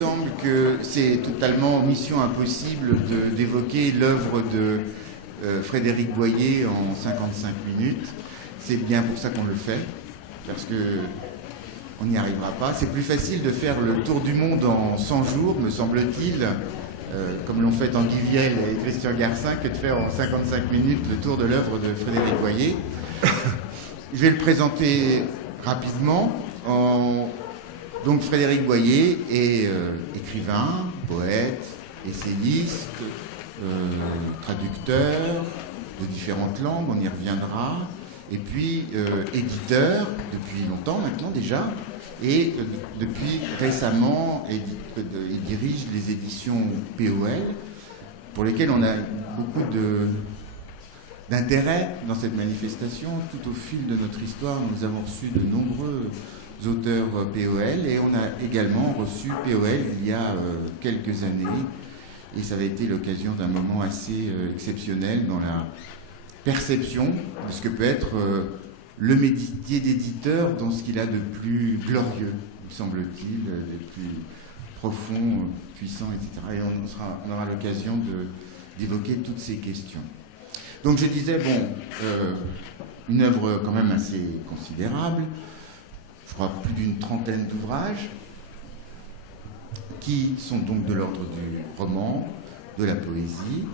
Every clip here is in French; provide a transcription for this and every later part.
Il me semble que c'est totalement mission impossible d'évoquer l'œuvre de Frédéric Boyer en 55 minutes. C'est bien pour ça qu'on le fait, parce qu'on n'y arrivera pas. C'est plus facile de faire le tour du monde en 100 jours, me semble-t-il, comme l'ont fait Tanguy Viel et Christian Garcin, que de faire en 55 minutes le tour de l'œuvre de Frédéric Boyer. Je vais le présenter rapidement. Donc Frédéric Boyer est écrivain, poète, essayiste, traducteur de différentes langues, on y reviendra, et puis éditeur depuis longtemps maintenant déjà, et depuis récemment il dirige les éditions POL, pour lesquelles on a beaucoup d'intérêt dans cette manifestation. Tout au fil de notre histoire, nous avons reçu de nombreux auteurs POL, et on a également reçu POL il y a quelques années, et ça avait été l'occasion d'un moment assez exceptionnel dans la perception de ce que peut être le métier d'éditeur dans ce qu'il a de plus glorieux, me semble-t-il, de plus profond, puissant, etc. Et on aura l'occasion d'évoquer toutes ces questions. Donc je disais, une œuvre quand même assez considérable, je crois plus d'une trentaine d'ouvrages, qui sont donc de l'ordre du roman, de la poésie.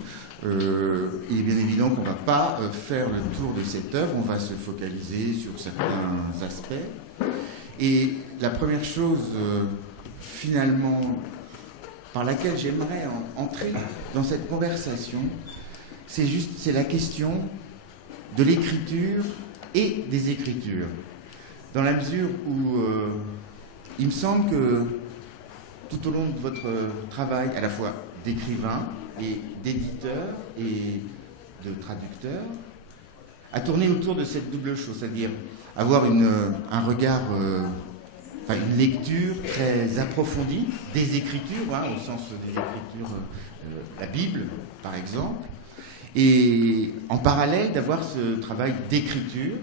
Il est bien évident qu'on ne va pas faire le tour de cette œuvre, on va se focaliser sur certains aspects. Et la première chose, finalement, par laquelle j'aimerais entrer dans cette conversation, c'est la question de l'écriture et des écritures. Dans la mesure où il me semble que tout au long de votre travail, à la fois d'écrivain et d'éditeur et de traducteur, a tourné autour de cette double chose, c'est-à-dire avoir un regard, une lecture très approfondie des écritures, au sens des écritures, la Bible par exemple, et en parallèle d'avoir ce travail d'écriture,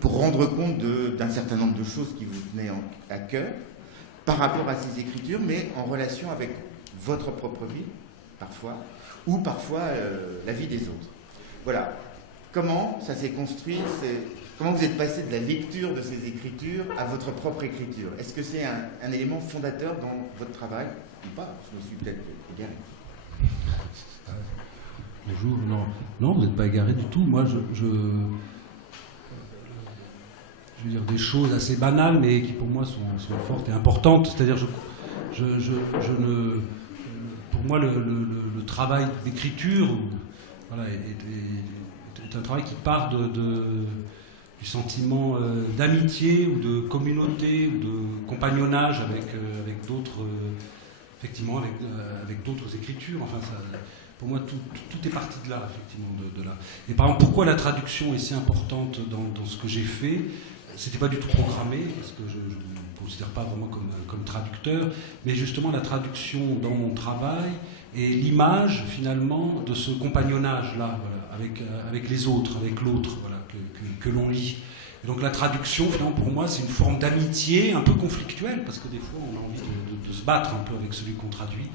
pour rendre compte d'un certain nombre de choses qui vous tenaient à cœur par rapport à ces écritures, mais en relation avec votre propre vie, parfois, ou parfois la vie des autres. Voilà. Comment ça s'est construit, comment vous êtes passé de la lecture de ces écritures à votre propre écriture? Est-ce que c'est un élément fondateur dans votre travail ou pas? Je me suis peut-être égaré. Bonjour, non, vous n'êtes pas égaré du tout. Moi, je veux dire des choses assez banales, mais qui pour moi sont fortes et importantes. C'est-à-dire, pour moi, le travail d'écriture, est un travail qui part du sentiment d'amitié ou de communauté ou de compagnonnage avec d'autres, effectivement, avec d'autres écritures. Enfin, pour moi, tout est parti de là, effectivement, de là. Et par exemple, pourquoi la traduction est si importante dans ce que j'ai fait? C'était pas du tout programmé, parce que je ne me considère pas vraiment comme traducteur, mais justement la traduction dans mon travail est l'image, finalement, de ce compagnonnage-là, avec les autres, avec l'autre, que l'on lit. Et donc la traduction, finalement, pour moi, c'est une forme d'amitié un peu conflictuelle, parce que des fois, on a envie de se battre un peu avec celui qu'on traduit.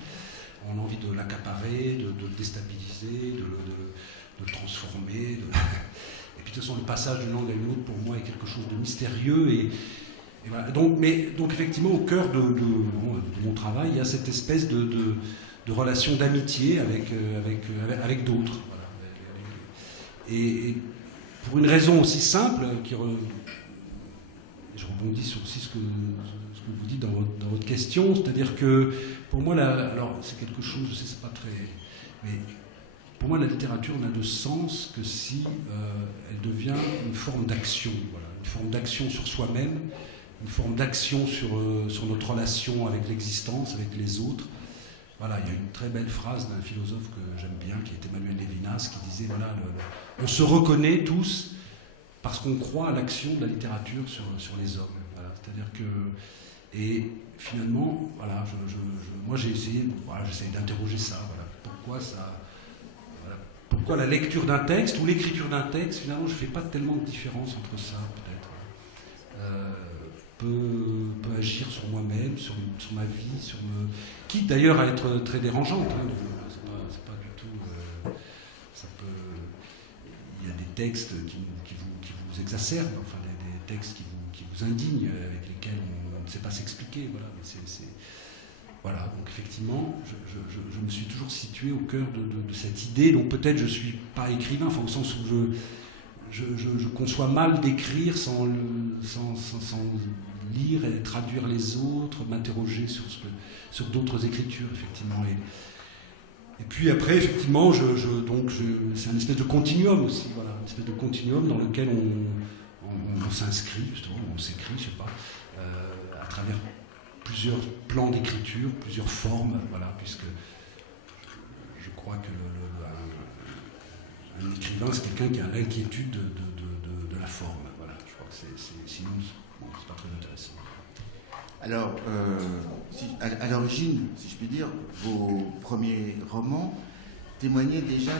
On a envie de l'accaparer, de le déstabiliser, de le transformer. Et puis de toute façon, le passage d'une langue à une autre, pour moi, est quelque chose de mystérieux. Et voilà. Donc effectivement, au cœur de mon travail, il y a cette espèce de relation d'amitié avec d'autres. Voilà. Et pour une raison aussi simple, je rebondis sur aussi ce que vous dites dans votre question, c'est-à-dire que pour moi, alors c'est quelque chose, je sais, c'est pas très, mais pour moi la littérature n'a de sens que si elle devient une forme d'action, une forme d'action sur soi-même, une forme d'action sur notre relation avec l'existence, avec les autres. Voilà, il y a une très belle phrase d'un philosophe que j'aime bien, qui est Emmanuel Levinas, qui disait on se reconnaît tous parce qu'on croit à l'action de la littérature sur les hommes. Voilà, c'est-à-dire que et finalement, moi j'essaye d'interroger ça. Pourquoi la lecture d'un texte ou l'écriture d'un texte, finalement, je ne fais pas tellement de différence entre ça, peut-être. peut agir sur moi-même, sur ma vie, quitte d'ailleurs à être très dérangeante. Hein, c'est pas du tout. Il y a des textes qui vous exacerbent, enfin des textes qui vous indignent, avec lesquels on ne sait pas s'expliquer. Voilà, mais voilà, donc effectivement, je me suis toujours situé au cœur de cette idée. Donc peut-être je ne suis pas écrivain, enfin, au sens où je conçois mal d'écrire sans lire et traduire les autres, m'interroger sur d'autres écritures, effectivement. Et puis après, effectivement, c'est un espèce de continuum aussi, voilà, une espèce de continuum dans lequel on s'inscrit, justement, on s'écrit, je sais pas, à travers plusieurs plans d'écriture, plusieurs formes, voilà, puisque je crois que un écrivain, c'est quelqu'un qui a l'inquiétude de la forme, voilà, je crois que sinon, c'est pas très intéressant. Alors, à l'origine, si je puis dire, vos premiers romans témoignaient déjà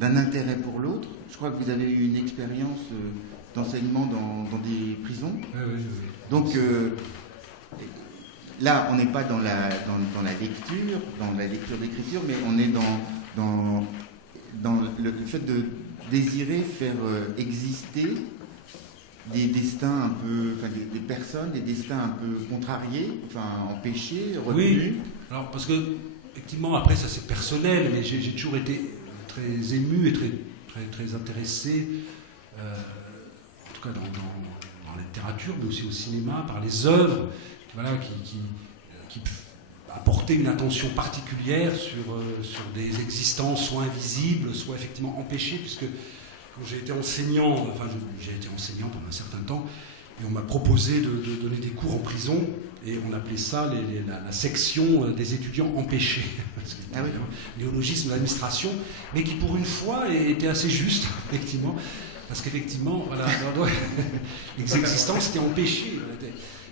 d'un intérêt pour l'autre. Je crois que vous avez eu une expérience d'enseignement dans des prisons. Oui. Donc, là, on n'est pas dans la lecture d'écriture, mais on est dans le fait de désirer faire exister des destins un peu, enfin des personnes, des destins un peu contrariés, enfin empêchés, retenus. Oui, alors parce que effectivement après ça c'est personnel, mais j'ai toujours été très ému et très intéressé, en tout cas dans la littérature, mais aussi au cinéma, par les œuvres, voilà, qui apportaient une attention particulière sur des existences soit invisibles, soit effectivement empêchées, puisque quand j'ai été enseignant, j'ai été enseignant pendant un certain temps, et on m'a proposé de donner des cours en prison, et on appelait ça la section des étudiants empêchés. Ah oui. Néologisme de l'administration, mais qui pour une fois était assez juste, effectivement, parce qu'effectivement, voilà, les existences étaient empêchées.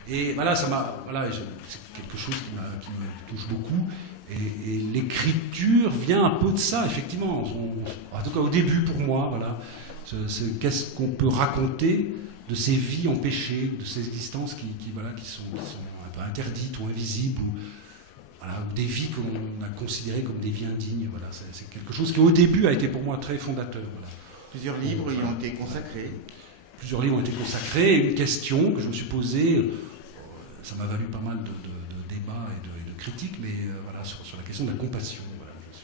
Et voilà, c'est quelque chose qui me touche beaucoup. Et l'écriture vient un peu de ça, effectivement. En tout cas, au début, pour moi, voilà. Qu'est-ce qu'on peut raconter de ces vies empêchées, de ces existences qui sont un peu interdites ou invisibles, ou des vies qu'on a considérées comme des vies indignes. Voilà. C'est quelque chose qui, au début, a été pour moi très fondateur. Voilà. Plusieurs livres y ont été consacrés. Plusieurs livres ont été consacrés. Et une question que je me suis posée, ça m'a valu pas mal de débats et de critiques, mais voilà, sur la question de la compassion. Voilà, je me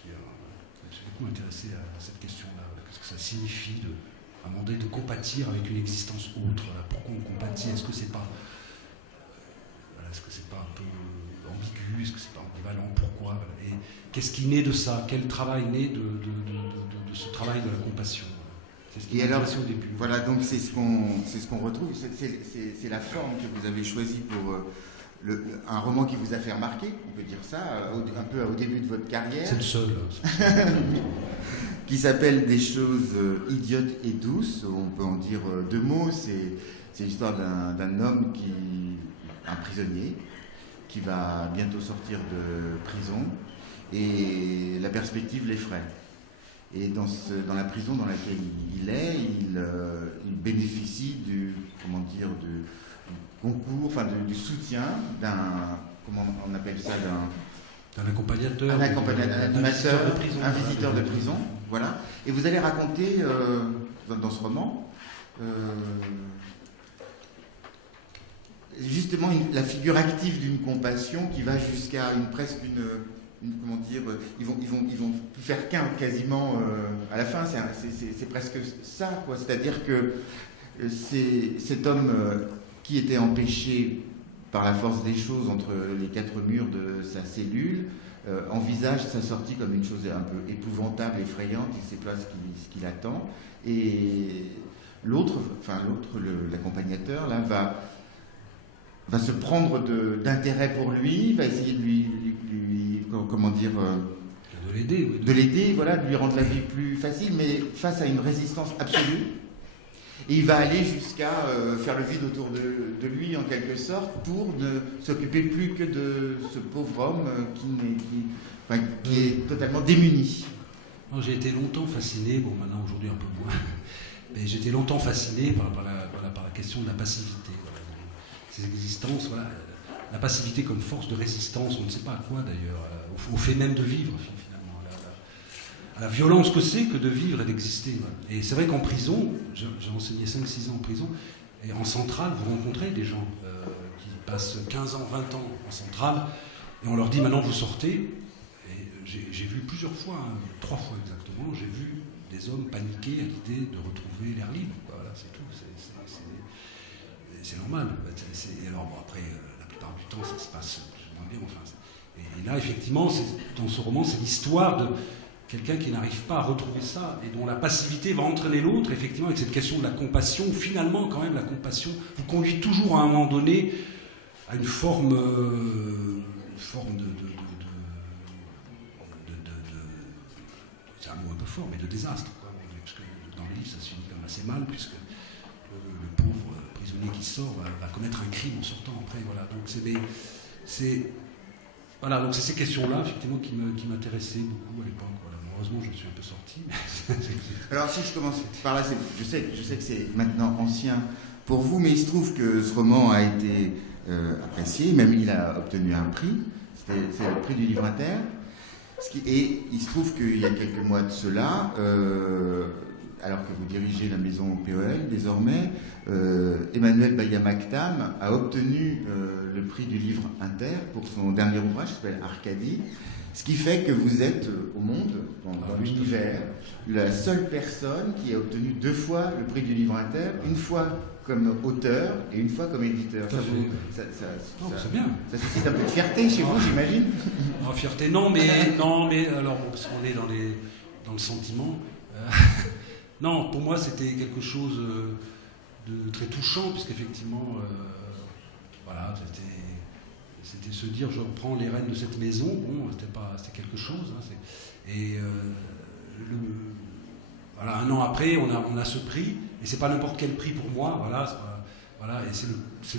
suis beaucoup intéressé à cette question-là. Qu'est-ce que ça signifie à un moment donné de compatir avec une existence autre? Voilà, pourquoi on compatit? Est-ce que c'est pas un peu ambigu? Est-ce que c'est pas ambivalent? Pourquoi? Voilà. Et qu'est-ce qui naît de ça? Quel travail naît de ce travail de la compassion? C'est ce qui m'a intéressé au début. Voilà, donc c'est ce qu'on retrouve. C'est la forme que vous avez choisie pour un roman qui vous a fait remarquer, on peut dire ça, un peu au début de votre carrière. C'est le seul. Qui s'appelle Des choses idiotes et douces. On peut en dire deux mots. C'est l'histoire d'un homme un prisonnier, qui va bientôt sortir de prison, et la perspective l'effraie. Et dans la prison dans laquelle il est, il bénéficie du concours, enfin du soutien comment on appelle ça, d'un accompagnateur, un animateur, un visiteur de prison, voilà. Et vous allez raconter dans ce roman justement la figure active d'une compassion qui va jusqu'à comment dire, ils vont faire qu'un quasiment à la fin. C'est presque ça, quoi. C'est-à-dire que cet homme qui était empêché par la force des choses entre les quatre murs de sa cellule envisage sa sortie comme une chose un peu épouvantable, effrayante. Il ne sait pas ce qui l'attend. Et l'accompagnateur là va se prendre d'intérêt pour lui, va essayer de lui comment dire, de l'aider, oui. De l'aider, voilà, de lui rendre la vie plus facile, mais face à une résistance absolue. Et il va aller jusqu'à faire le vide autour de lui, en quelque sorte, pour ne s'occuper plus que de ce pauvre homme qui est totalement démuni. J'ai été longtemps fasciné, bon maintenant aujourd'hui un peu moins, mais j'étais longtemps fasciné par la question de la passivité. Voilà. ces existences, voilà, la passivité comme force de résistance, on ne sait pas à quoi d'ailleurs, au fait même de vivre finalement, à la violence que c'est que de vivre et d'exister. Voilà. Et c'est vrai qu'en prison, j'ai enseigné 5-6 ans en prison, et en centrale, vous rencontrez des gens qui passent 15 ans, 20 ans en centrale, et on leur dit maintenant vous sortez. Et j'ai vu plusieurs fois, 3 fois exactement, j'ai vu des hommes paniquer à l'idée de retrouver l'air libre. Voilà, c'est tout. C'est normal. Alors bon, après, la plupart du temps, ça se passe moins bien. Enfin, et là, effectivement, dans ce roman, c'est l'histoire de quelqu'un qui n'arrive pas à retrouver ça et dont la passivité va entraîner l'autre, effectivement, avec cette question de la compassion, où finalement, quand même, la compassion vous conduit toujours à un moment donné à une forme c'est un mot un peu fort, mais de désastre, quoi. Parce que dans le livre, ça se finit quand même assez mal, puisque le pauvre prisonnier qui sort va commettre un crime en sortant après. Voilà. Donc c'est ces questions-là, effectivement, qui m'intéressaient beaucoup à l'époque. Voilà. Heureusement, je suis un peu sorti. Alors, si je commence par là, je sais que c'est maintenant ancien pour vous, mais il se trouve que ce roman a été apprécié, même il a obtenu un prix, c'est le prix du livre inter. Et il se trouve qu'il y a quelques mois de cela, alors que vous dirigez la maison POL désormais, Emmanuel Bayamaktam a obtenu le prix du livre inter pour son dernier ouvrage qui s'appelle Arcadie, ce qui fait que vous êtes au monde, dans l'univers, la seule personne qui a obtenu 2 fois le prix du livre inter, une fois comme auteur et une fois comme éditeur. C'est bien. Ça suscite un peu de fierté chez vous, j'imagine. Oh, fierté, non, mais alors, parce qu'on est dans le sentiment. Non, pour moi, c'était quelque chose de très touchant, puisqu'effectivement, voilà, c'était se dire, je reprends les rênes de cette maison. Bon, c'était quelque chose. Hein, voilà, 1 an après, on a ce prix, et c'est pas n'importe quel prix pour moi. Voilà, et c'est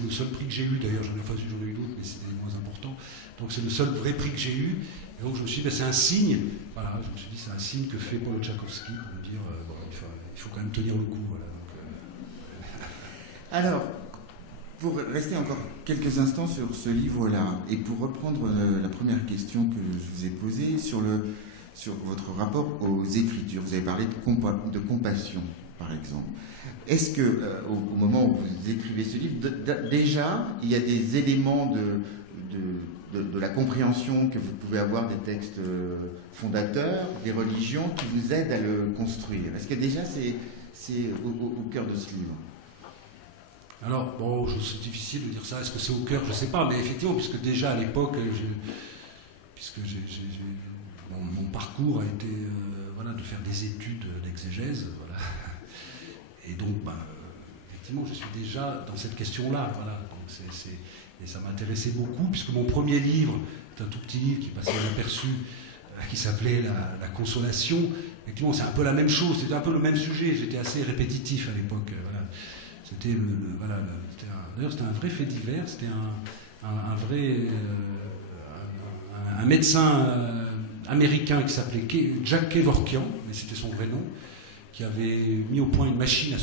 le seul prix que j'ai eu. D'ailleurs, j'en ai eu d'autres, mais c'était moins important. Donc c'est le seul vrai prix que j'ai eu. Et donc je me suis dit, c'est un signe. Voilà, je me suis dit, c'est un signe que fait Paul Tchaikovsky pour me dire, il faut quand même tenir le coup. Voilà, donc, Alors, pour rester encore quelques instants sur ce livre-là, et pour reprendre la première question que je vous ai posée sur votre rapport aux écritures, vous avez parlé de compassion, par exemple. Est-ce que, au moment où vous écrivez ce livre, déjà, il y a des éléments de la compréhension que vous pouvez avoir des textes fondateurs, des religions, qui vous aident à le construire? Est-ce que déjà, c'est au cœur de ce livre? Alors, bon, c'est difficile de dire ça. Est-ce que c'est au cœur? Je ne sais pas, mais effectivement, puisque déjà à l'époque, mon parcours a été de faire des études d'exégèse, voilà. Et donc, effectivement, je suis déjà dans cette question-là, voilà. Donc et ça m'intéressait beaucoup, puisque mon premier livre, c'est un tout petit livre qui passait inaperçu, qui s'appelait la Consolation. Effectivement, c'est un peu la même chose, c'était un peu le même sujet. J'étais assez répétitif à l'époque, voilà. D'ailleurs, c'était un vrai fait divers. C'était un médecin américain qui s'appelait Jack Kevorkian, mais c'était son vrai nom, qui avait mis au point une machine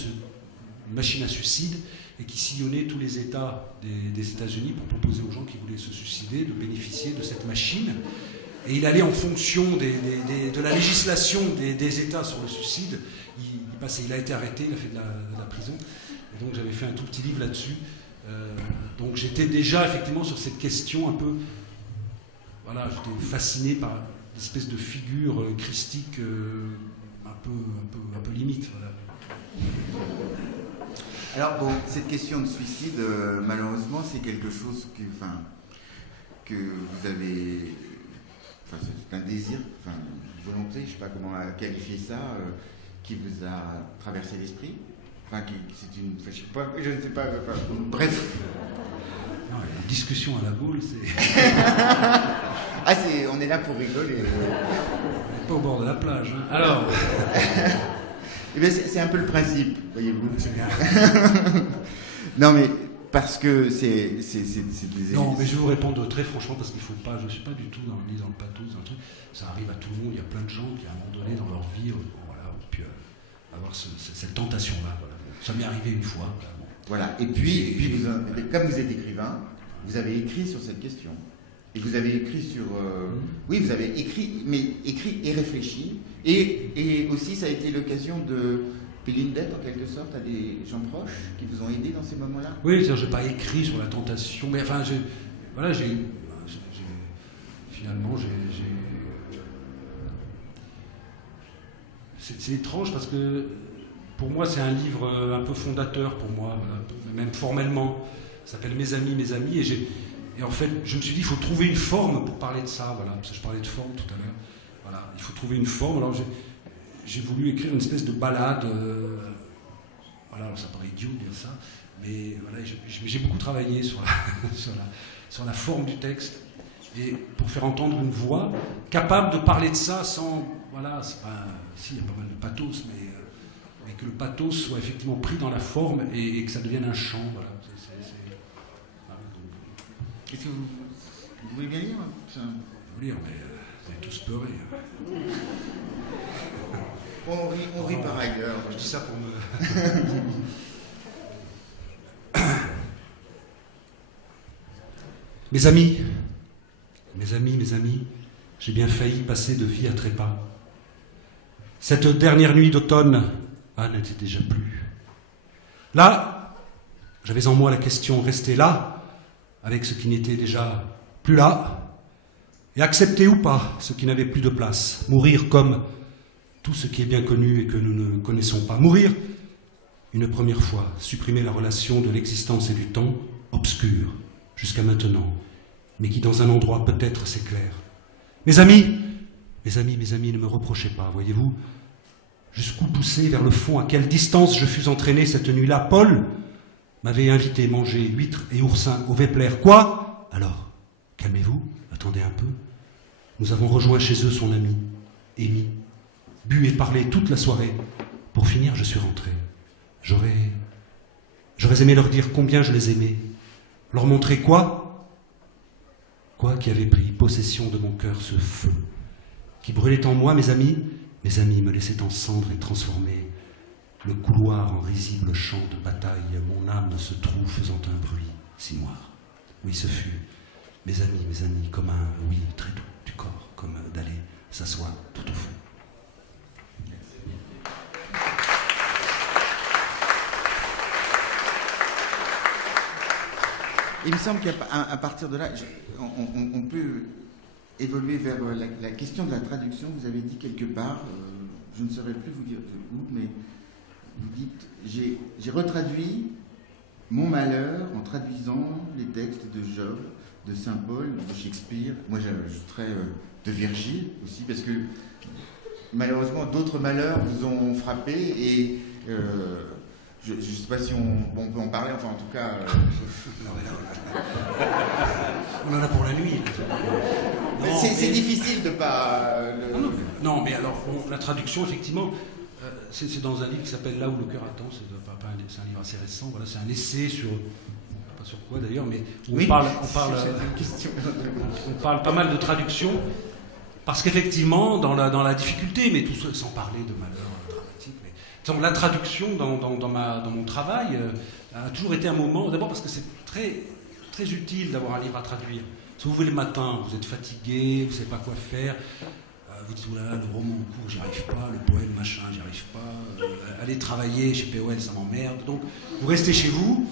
à suicide et qui sillonnait tous les États des États-Unis pour proposer aux gens qui voulaient se suicider de bénéficier de cette machine. Et il allait en fonction de la législation des États sur le suicide. Il a été arrêté, il a fait de la prison. Et donc j'avais fait un tout petit livre là-dessus. Donc j'étais déjà effectivement sur cette question un peu... Voilà, j'étais fasciné par l'espèce de figure christique un peu limite. Voilà. Alors bon, cette question de suicide, malheureusement, c'est quelque chose que vous avez... c'est un désir, une volonté, je ne sais pas comment qualifier ça, qui vous a traversé l'esprit. Je ne sais pas, bref. Non, une discussion à la boule, c'est... on est là pour rigoler. On n'est pas au bord de la plage. Hein. Alors... Eh bien, c'est un peu le principe, voyez-vous. C'est bien. Non, mais parce que c'est des... Non, mais je vais vous répondre très franchement, parce qu'il ne faut pas... Je ne suis pas du tout dans le pathos, dans le truc. Ça arrive à tout le monde. Il y a plein de gens qui, à un moment donné, dans leur vie, voilà, ont pu avoir cette tentation-là. Voilà. Ça m'est arrivé une fois. Voilà, bon. Voilà. Et puis comme vous êtes écrivain, vous avez écrit sur cette question. Et vous avez écrit sur... oui, vous avez écrit, mais écrit et réfléchi. Et aussi, ça a été l'occasion de payer une dette, en quelque sorte, à des gens proches qui vous ont aidé dans ces moments-là. Oui, c'est-à-dire, je n'ai pas écrit sur la tentation, mais enfin, finalement, c'est étrange parce que pour moi, c'est un livre un peu fondateur pour moi, voilà, même formellement. Ça s'appelle Mes amis, et en fait, je me suis dit, il faut trouver une forme pour parler de ça, voilà, parce que je parlais de forme tout à l'heure. Voilà, il faut trouver une forme. Alors j'ai voulu écrire une espèce de ballade. Voilà, alors ça paraît idiot de dire ça, mais voilà, j'ai beaucoup travaillé sur la forme du texte et pour faire entendre une voix capable de parler de ça sans, voilà, si, il y a pas mal de pathos, mais que le pathos soit effectivement pris dans la forme et que ça devienne un chant, voilà. Est-ce que vous voulez bien lire ça? Je veux lire, mais vous avez tous pleuré. On rit par ailleurs. Je dis ça pour me... Mes amis, j'ai bien failli passer de vie à trépas. Cette dernière nuit d'automne, n'était déjà plus. Là, j'avais en moi la question, rester là, avec ce qui n'était déjà plus là, et accepter ou pas ce qui n'avait plus de place, mourir comme tout ce qui est bien connu et que nous ne connaissons pas, mourir une première fois, supprimer la relation de l'existence et du temps, obscure jusqu'à maintenant, mais qui dans un endroit peut-être s'éclaire. Mes amis, ne me reprochez pas, voyez-vous, jusqu'où pousser vers le fond, à quelle distance je fus entraîné cette nuit-là. Paul m'avait invité manger huîtres et oursins au Vepler. Quoi? Alors, calmez-vous, attendez un peu. Nous avons rejoint chez eux son ami, Amy, bu et parlé toute la soirée. Pour finir, je suis rentré. J'aurais aimé leur dire combien je les aimais. Leur montrer quoi qui avait pris possession de mon cœur, ce feu qui brûlait en moi, mes amis me laissaient en cendres et transformés. Le couloir en risible champ de bataille, mon âme se trouve faisant un bruit si noir. Oui, ce fut, mes amis, comme un oui très doux du corps, comme d'aller s'asseoir tout au fond. Il me semble qu'à partir de là, on peut évoluer vers la question de la traduction. Vous avez dit quelque part, je ne saurais plus vous dire où, mais vous dites, j'ai retraduit mon malheur en traduisant les textes de Job, de Saint-Paul, de Shakespeare. Moi, j'ajouterais de Virgile aussi, parce que malheureusement, d'autres malheurs vous ont frappé et je ne sais pas si on peut en parler, enfin en tout cas... On en a pour la nuit. C'est difficile de ne pas... Non, mais alors, la traduction, effectivement, c'est dans un livre qui s'appelle Là où le cœur attend, c'est un livre assez récent, voilà, c'est un essai sur... Pas sur quoi d'ailleurs, mais où on parle pas mal de traduction, parce qu'effectivement, dans la difficulté, mais tout ça, sans parler de malheur dramatique, mais la traduction dans mon travail a toujours été un moment, d'abord parce que c'est très, très utile d'avoir un livre à traduire. Si vous voulez le matin, vous êtes fatigué, vous ne savez pas quoi faire, vous dites, oulala, le roman en cours, j'y arrive pas, le poème, machin, j'y arrive pas, aller travailler chez POL, ça m'emmerde. Donc, vous restez chez vous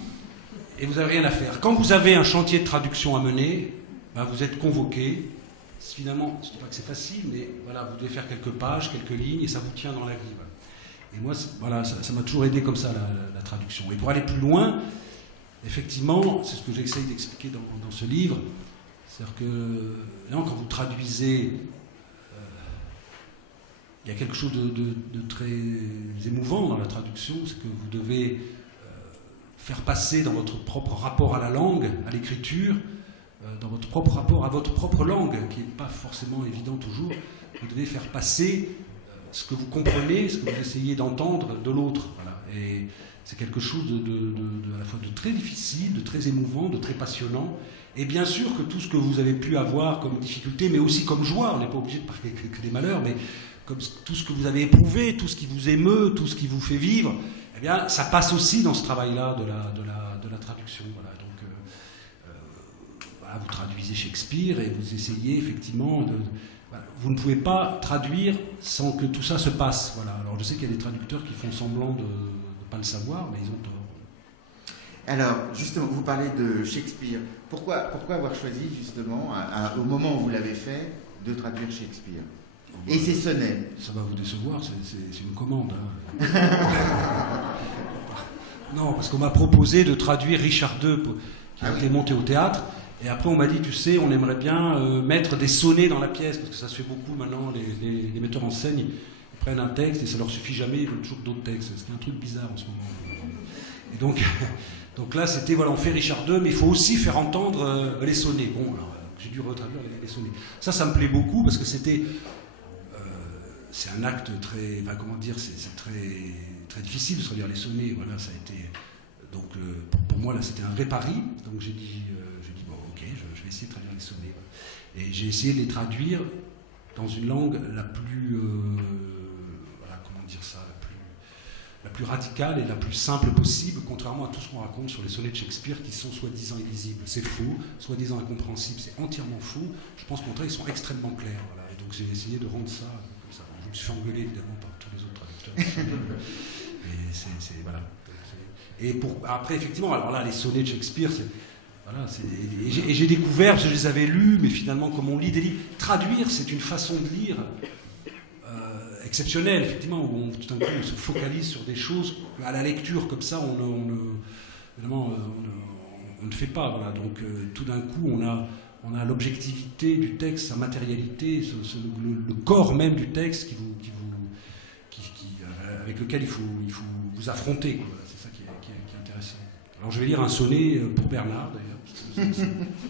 et vous n'avez rien à faire. Quand vous avez un chantier de traduction à mener, vous êtes convoqué. Finalement, je ne dis pas que c'est facile, mais voilà, vous devez faire quelques pages, quelques lignes, et ça vous tient dans la vie. Voilà. Et moi, voilà, ça m'a toujours aidé comme ça, la traduction. Et pour aller plus loin, effectivement, c'est ce que j'essaye d'expliquer dans ce livre, c'est-à-dire que là, quand vous traduisez, il y a quelque chose de très émouvant dans la traduction, c'est que vous devez faire passer dans votre propre rapport à la langue, à l'écriture, dans votre propre rapport à votre propre langue, qui n'est pas forcément évident toujours, vous devez faire passer ce que vous comprenez, ce que vous essayez d'entendre de l'autre. Voilà. Et c'est quelque chose à la fois de très difficile, de très émouvant, de très passionnant. Et bien sûr que tout ce que vous avez pu avoir comme difficulté, mais aussi comme joie, on n'est pas obligé de parler que des malheurs, mais comme tout ce que vous avez éprouvé, tout ce qui vous émeut, tout ce qui vous fait vivre, eh bien, ça passe aussi dans ce travail-là de la traduction. Voilà. Donc, voilà, vous traduisez Shakespeare et vous essayez effectivement de... Voilà, vous ne pouvez pas traduire sans que tout ça se passe. Voilà. Alors, je sais qu'il y a des traducteurs qui font semblant de ne pas le savoir, mais ils ont tort. Alors, justement, vous parlez de Shakespeare. Pourquoi avoir choisi, justement, au moment où vous l'avez fait, de traduire Shakespeare et ses sonnets? Ça va vous décevoir, c'est une commande. Hein. Non, parce qu'on m'a proposé de traduire Richard II, qui a été monté au théâtre, et après on m'a dit, tu sais, on aimerait bien mettre des sonnets dans la pièce, parce que ça se fait beaucoup maintenant, les metteurs en scène, ils prennent un texte et ça leur suffit jamais, ils veulent toujours d'autres textes. C'est un truc bizarre en ce moment. Et donc là, c'était, voilà, on fait Richard II, mais il faut aussi faire entendre les sonnets. Bon, alors, j'ai dû retraduire les sonnets. Ça me plaît beaucoup, parce que c'était... c'est un acte très... Enfin, comment dire, c'est très, très difficile de se traduire les sonnets. Voilà, ça a été... Donc, pour moi, là, c'était un vrai pari. Donc, j'ai dit, bon, ok, je vais essayer de traduire les sonnets. Et j'ai essayé de les traduire dans une langue la plus... voilà, comment dire ça, la plus radicale et la plus simple possible, contrairement à tout ce qu'on raconte sur les sonnets de Shakespeare qui sont soi-disant illisibles. C'est faux, soi-disant incompréhensible, c'est entièrement faux. Je pense qu'au contraire, ils sont extrêmement clairs. Voilà. Et donc j'ai essayé de rendre ça comme ça. Je me suis fait engueuler évidemment par tous les autres traducteurs. Et c'est voilà. Et après, effectivement, alors là, les sonnets de Shakespeare, voilà, et j'ai découvert, parce que je les avais lus, mais finalement, comme on lit des livres, traduire, c'est une façon de lire exceptionnelle, effectivement, où tout d'un coup on se focalise sur des choses à la lecture comme ça, on ne fait pas. Voilà. Donc tout d'un coup, on a l'objectivité du texte, sa matérialité, le corps même du texte avec lequel il faut vous affronter. Quoi. C'est ça qui est intéressant. Alors je vais lire un sonnet pour Bernard, d'ailleurs.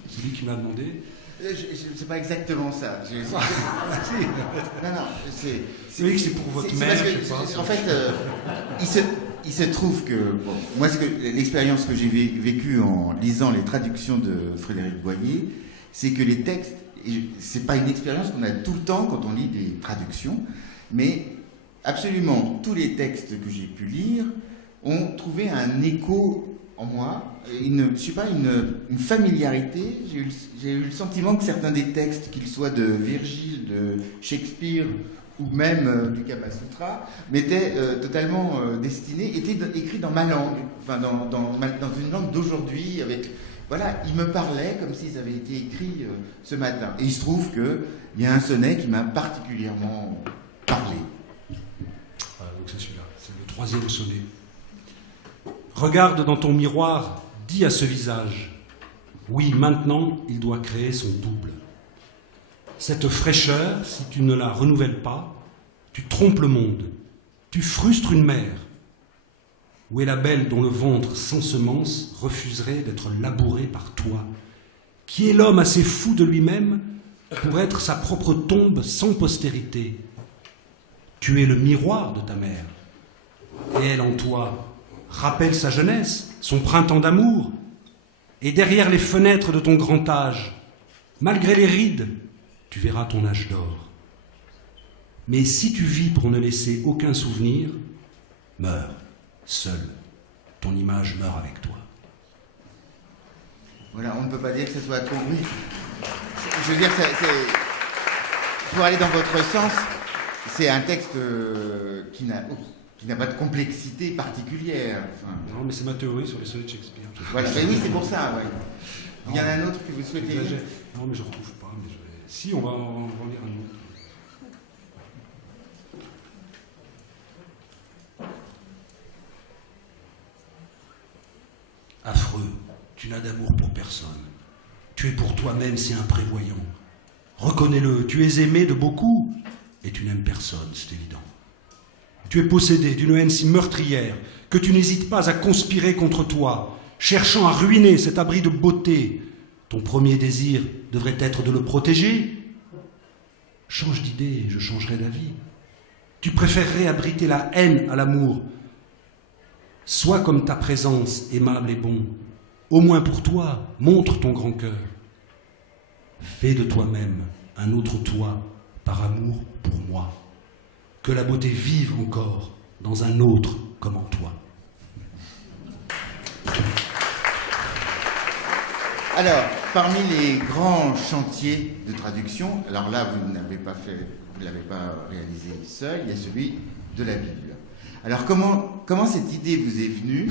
C'est lui qui m'a demandé. C'est pas exactement ça. Non, c'est oui, c'est pour votre mère. En fait, il se trouve que bon, moi, l'expérience que j'ai vécue en lisant les traductions de Frédéric Boyer, c'est que les textes, c'est pas une expérience qu'on a tout le temps quand on lit des traductions, mais absolument tous les textes que j'ai pu lire ont trouvé un écho en moi, une familiarité. J'ai eu le sentiment que certains des textes, qu'ils soient de Virgile, de Shakespeare ou même du Kama Sutra, m'étaient totalement destinés, étaient écrits dans ma langue, enfin dans une langue d'aujourd'hui. Voilà, ils me parlaient comme s'ils avaient été écrits ce matin. Et il se trouve qu'il y a un sonnet qui m'a particulièrement parlé. Voilà, donc c'est celui-là, c'est le 3e sonnet. Regarde dans ton miroir, dis à ce visage, oui, maintenant, il doit créer son double. Cette fraîcheur, si tu ne la renouvelles pas, tu trompes le monde, tu frustres une mère. Où est la belle dont le ventre sans semence refuserait d'être labouré par toi? Qui est l'homme assez fou de lui-même pour être sa propre tombe sans postérité? Tu es le miroir de ta mère, et elle en toi rappelle sa jeunesse, son printemps d'amour, et derrière les fenêtres de ton grand âge, malgré les rides, tu verras ton âge d'or. Mais si tu vis pour ne laisser aucun souvenir, meurs, seul, ton image meurt avec toi. Voilà, on ne peut pas dire que ce soit trop... Oui. Je veux dire, pour aller dans votre sens, c'est un texte qui n'a pas de complexité particulière. Enfin... Non, mais c'est ma théorie sur les sonnets de Shakespeare. Voilà, mais oui, c'est pour ça, ouais. Il y en a un autre que vous souhaitez lire? Non, mais je ne retrouve pas. Mais si, on va en lire un autre. Affreux, tu n'as d'amour pour personne. Tu es pour toi-même si imprévoyant. Reconnais-le, tu es aimé de beaucoup et tu n'aimes personne, c'est évident. Tu es possédé d'une haine si meurtrière que tu n'hésites pas à conspirer contre toi, cherchant à ruiner cet abri de beauté. Ton premier désir devrait être de le protéger. Change d'idée, je changerai d'avis. Tu préférerais abriter la haine à l'amour. Sois comme ta présence, aimable et bon. Au moins pour toi, montre ton grand cœur. Fais de toi-même un autre toi, par amour pour moi. que la beauté vive encore dans un autre comme en toi. Alors, parmi les grands chantiers de traduction, alors là, vous ne l'avez pas réalisé seul, il y a celui de la Bible. Alors, comment cette idée vous est venue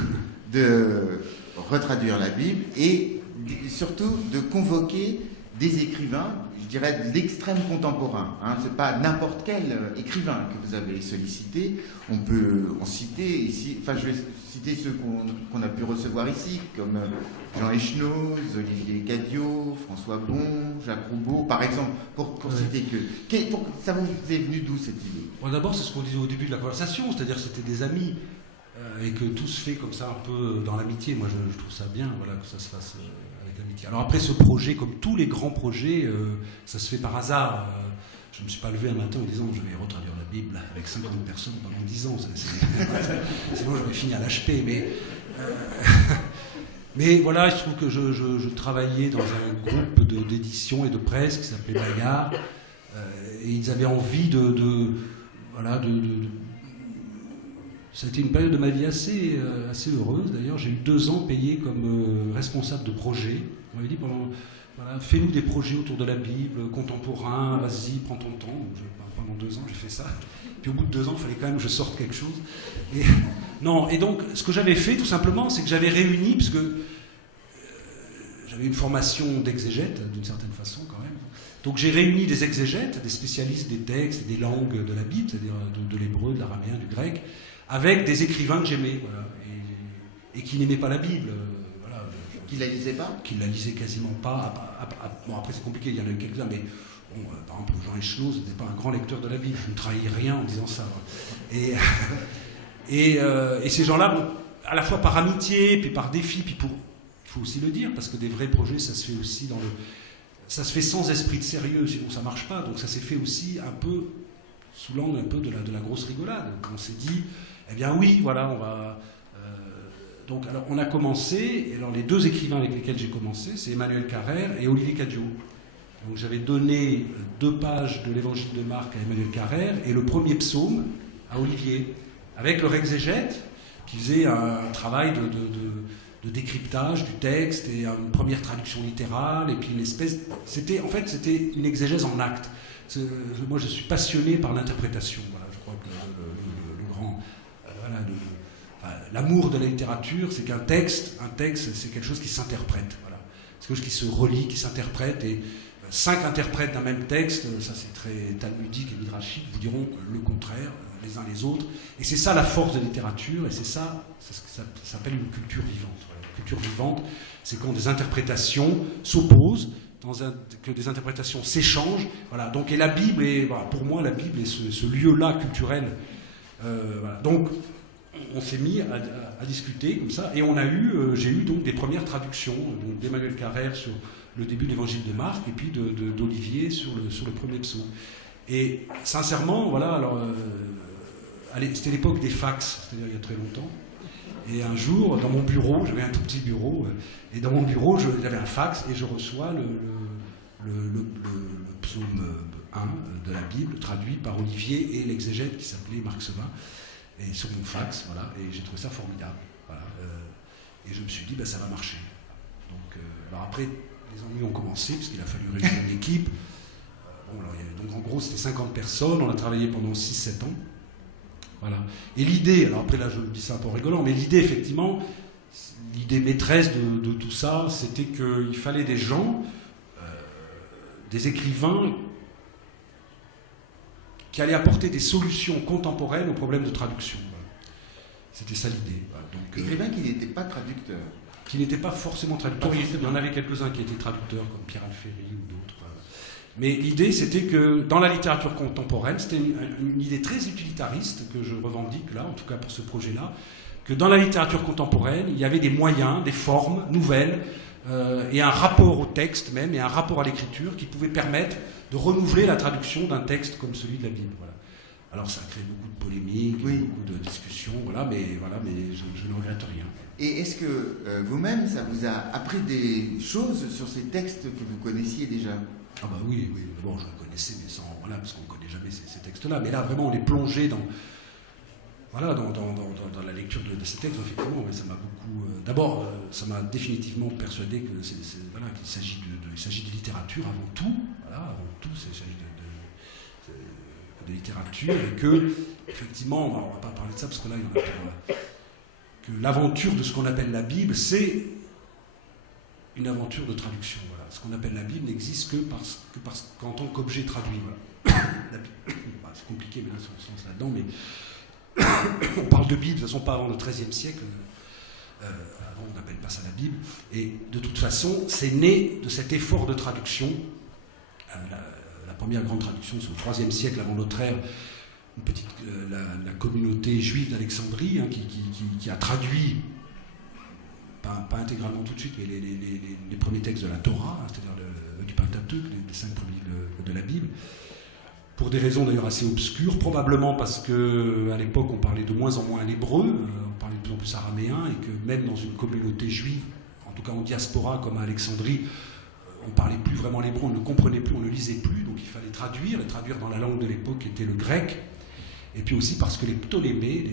de retraduire la Bible et surtout de convoquer des écrivains, je dirais de l'extrême contemporain, hein, c'est pas n'importe quel écrivain que vous avez sollicité, on peut en citer ici, enfin je vais citer ceux qu'on a pu recevoir ici, comme Jean Echenoz, Olivier Cadiot, François Bon, Jacques Roubaud, par exemple, pour citer que. Ça vous est venu d'où cette idée? Bon, d'abord, c'est ce qu'on disait au début de la conversation, c'est-à-dire que c'était des amis, et que tout se fait comme ça un peu dans l'amitié. Moi je trouve ça bien, voilà, que ça se fasse avec l'amitié. Alors après, ce projet, comme tous les grands projets, ça se fait par hasard. Je ne me suis pas levé un matin en disant je vais retraduire la Bible avec 50 personnes pendant 10 ans. Sinon j'aurais fini à l'HP. Mais voilà, il se trouve que je travaillais dans un groupe d'édition et de presse qui s'appelait Bayard. Et ils avaient envie ça a été une période de ma vie assez heureuse. D'ailleurs, j'ai eu 2 ans payés comme responsable de projet. On m'avait dit fais-nous des projets autour de la Bible, contemporain, vas-y, prends ton temps. Donc, pendant 2 ans, j'ai fait ça. Puis au bout de 2 ans, il fallait quand même que je sorte quelque chose. Et donc, ce que j'avais fait, tout simplement, c'est que j'avais réuni, parce que j'avais une formation d'exégète, d'une certaine façon, quand même. Donc j'ai réuni des exégètes, des spécialistes des textes et des langues de la Bible, c'est-à-dire de l'hébreu, de l'araméen, du grec, avec des écrivains que j'aimais, voilà, et qui n'aimaient pas la Bible. Qui la lisaient pas? Qui la lisaient quasiment pas. Bon, après c'est compliqué, il y en a eu quelques-uns, mais bon, par exemple Jean Echenoz n'était pas un grand lecteur de la Bible, je ne trahis rien en disant ça. Et ces gens-là, bon, à la fois par amitié, puis par défi, puis il faut aussi le dire, parce que des vrais projets, ça se fait aussi ça se fait sans esprit de sérieux, sinon ça marche pas. Donc ça s'est fait aussi un peu sous l'angle un peu de la grosse rigolade. Donc on s'est dit, eh bien oui, voilà, on va. Donc alors on a commencé. Et alors les 2 écrivains avec lesquels j'ai commencé, c'est Emmanuel Carrère et Olivier Cadiot. Donc j'avais donné 2 pages de l'Évangile de Marc à Emmanuel Carrère et le premier psaume à Olivier, avec leur exégète qui faisait un travail de décryptage du texte et une première traduction littérale et puis une espèce. C'était une exégèse en acte. Moi, je suis passionné par l'interprétation. Voilà, je crois que le grand, l'amour de la littérature, c'est qu'un texte, c'est quelque chose qui s'interprète. Voilà, c'est quelque chose qui se relie, qui s'interprète. Et 5 interprètes d'un même texte, ça c'est très talmudique et midrashique, vous diront le contraire, les uns les autres. Et c'est ça la force de la littérature, et c'est ce que ça s'appelle une culture vivante. Voilà. Une culture vivante, c'est quand des interprétations s'opposent, que des interprétations s'échangent. Voilà. Donc, et la Bible pour moi, la Bible est ce lieu-là culturel. Voilà. Donc, on s'est mis à discuter comme ça, et j'ai eu donc des premières traductions, donc d'Emmanuel Carrère sur le début de l'Évangile de Marc, et puis d'Olivier sur le premier psaume. Et sincèrement, voilà, alors, c'était l'époque des fax, c'est-à-dire il y a très longtemps. Et un jour, dans mon bureau, j'avais un tout petit bureau, et dans mon bureau, j'avais un fax, et je reçois le psaume 1 de la Bible, traduit par Olivier et l'exégète qui s'appelait Marc Sevin, et sur mon fax, voilà, et j'ai trouvé ça formidable. Voilà, et je me suis dit, ça va marcher. Donc, alors après, les ennuis ont commencé, parce qu'il a fallu réunir une équipe. Donc en gros, c'était 50 personnes, on a travaillé pendant 6-7 ans. Voilà. Et l'idée, alors après là je dis ça un peu rigolant, mais l'idée effectivement, l'idée maîtresse de tout ça, c'était qu'il fallait des gens, des écrivains, qui allaient apporter des solutions contemporaines aux problèmes de traduction. Voilà. C'était ça l'idée. Voilà. Donc, écrivains qui n'étaient pas traducteurs. Qui n'étaient pas forcément traducteurs. Il y en avait quelques-uns qui étaient traducteurs, comme Pierre Alféry ou d'autres. Mais l'idée, c'était que dans la littérature contemporaine, c'était une idée très utilitariste que je revendique là, en tout cas pour ce projet-là, que dans la littérature contemporaine, il y avait des moyens, des formes nouvelles, et un rapport au texte même, et un rapport à l'écriture qui pouvait permettre de renouveler la traduction d'un texte comme celui de la Bible. Voilà. Alors ça a créé beaucoup de polémiques, beaucoup de discussions, mais je ne regrette rien. Et est-ce que vous-même, ça vous a appris des choses sur ces textes que vous connaissiez déjà ? Ah bah oui, d'abord je le connaissais, mais voilà, parce qu'on ne connaît jamais ces textes-là. Mais là, vraiment, on est plongé dans la lecture de ces textes, effectivement. Mais ça m'a beaucoup... d'abord, ça m'a définitivement persuadé que qu'il s'agit de littérature avant tout. Voilà, avant tout, il s'agit de littérature, et que, effectivement, on ne va pas parler de ça, parce que là, il y en a que l'aventure de ce qu'on appelle la Bible, c'est une aventure de traduction. Voilà. Ce qu'on appelle la Bible n'existe que qu'en tant qu'objet traduit. Voilà. C'est compliqué, mais là, c'est le sens là-dedans, mais on parle de Bible, de toute façon, pas avant le XIIIe siècle. Avant, on n'appelle pas ça la Bible. Et de toute façon, c'est né de cet effort de traduction. La première grande traduction, c'est au IIIe siècle avant notre ère, la communauté juive d'Alexandrie, hein, qui a traduit, pas intégralement tout de suite, mais les premiers textes de la Torah, hein, c'est-à-dire du Pentateuque, les 5 premiers livres de la Bible, pour des raisons d'ailleurs assez obscures, probablement parce qu'à l'époque on parlait de moins en moins l'hébreu, on parlait de plus en plus araméen, et que même dans une communauté juive, en tout cas en diaspora comme à Alexandrie, on ne parlait plus vraiment l'hébreu, on ne le comprenait plus, on ne le lisait plus, donc il fallait traduire dans la langue de l'époque qui était le grec. Et puis aussi parce que les Ptolémées,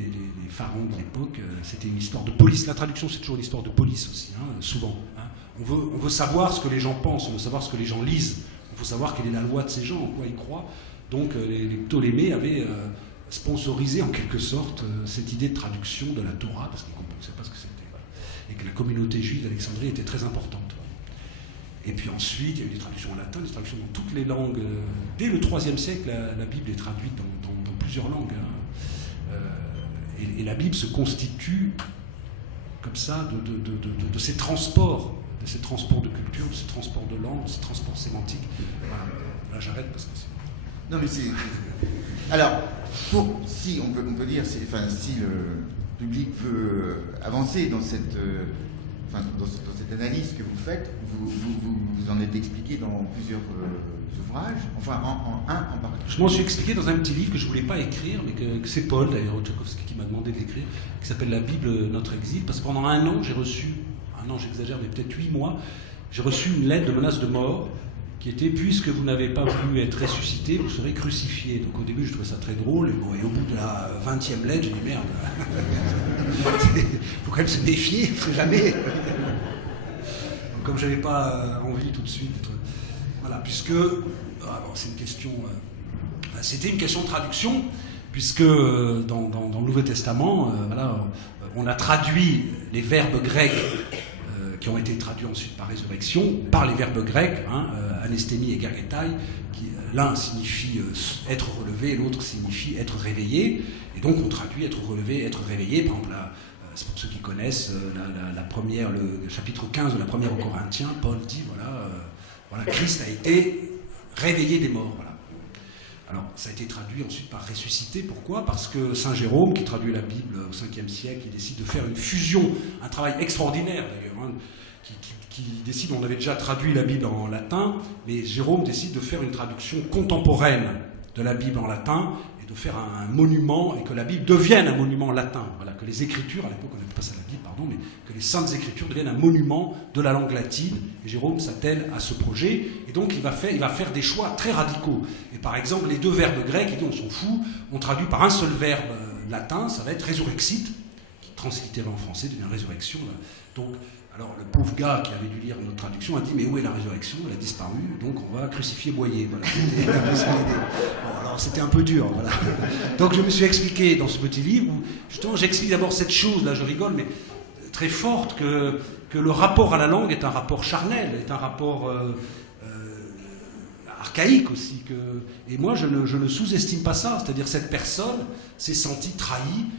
les pharaons de l'époque, c'était une histoire de police. La traduction, c'est toujours une histoire de police aussi, hein, souvent. Hein. On veut savoir ce que les gens pensent, on veut savoir ce que les gens lisent, on veut savoir quelle est la loi de ces gens, en quoi ils croient. Donc les Ptolémées avaient sponsorisé en quelque sorte cette idée de traduction de la Torah, parce qu'ils ne comprenaient pas ce que c'était. Voilà. Et que la communauté juive d'Alexandrie était très importante. Et puis ensuite, il y a eu des traductions en latin, des traductions dans toutes les langues. Dès le IIIe siècle, la Bible est traduite dans plusieurs langues. Hein. Et la Bible se constitue comme ça de ces transports, de culture, de ces transports de langue, de ces transports sémantiques. Voilà. Là, j'arrête parce que c'est... Non, mais c'est... Alors, si on peut dire, si le public veut avancer dans cette analyse que vous faites, vous en êtes expliqué dans plusieurs ouvrages, enfin un en particulier. Je m'en suis expliqué dans un petit livre que je ne voulais pas écrire, mais que c'est Paul, d'ailleurs, Tchaikovsky, qui m'a demandé d'écrire, qui s'appelle La Bible, notre exil, parce que pendant un an, j'exagère, mais peut-être 8 mois, j'ai reçu une lettre de menace de mort, qui était « Puisque vous n'avez pas pu être ressuscité, vous serez crucifié ». Donc au début, je trouvais ça très drôle, et au bout de la 20e lettre, j'ai dit « Merde, il faut quand même se méfier, on ne sait jamais ». Donc, comme je n'avais pas envie tout de suite d'être... Voilà, puisque... c'est une question... c'était une question de traduction, puisque dans le Nouveau Testament, on a traduit les verbes grecs qui ont été traduits ensuite par résurrection, par les verbes grecs, anastémie et gergetai, qui l'un signifie être relevé, l'autre signifie être réveillé, et donc on traduit être relevé, être réveillé. Par exemple, c'est pour ceux qui connaissent le chapitre 15 de la première aux Corinthiens, Paul dit, voilà, Christ a été réveillé des morts. Voilà. Alors, ça a été traduit ensuite par ressuscité. Pourquoi ? Parce que Saint Jérôme, qui traduit la Bible au 5e siècle, il décide de faire une fusion, un travail extraordinaire d'ailleurs, qui décide, on avait déjà traduit la Bible en latin, mais Jérôme décide de faire une traduction contemporaine de la Bible en latin, et de faire un monument, et que la Bible devienne un monument latin. Voilà, que les Écritures, à l'époque on n'appelait pas ça la Bible, pardon, mais que les Saintes Écritures deviennent un monument de la langue latine. Et Jérôme s'attelle à ce projet, et donc il va faire des choix très radicaux. Et par exemple, les 2 verbes grecs, il dit on s'en fout, on traduit par un seul verbe latin, ça va être résurrexit, qui translittéré en français devient résurrection. Donc, alors le pauvre gars qui avait dû lire notre traduction a dit mais où est la résurrection ? Elle a disparu, donc on va crucifier Boyer. Voilà. Bon, alors c'était un peu dur. Voilà. Donc je me suis expliqué dans ce petit livre où justement j'explique d'abord cette chose, là je rigole, mais très forte, que le rapport à la langue est un rapport charnel, est un rapport archaïque aussi. Et moi je ne sous-estime pas ça, c'est-à-dire cette personne s'est sentie trahie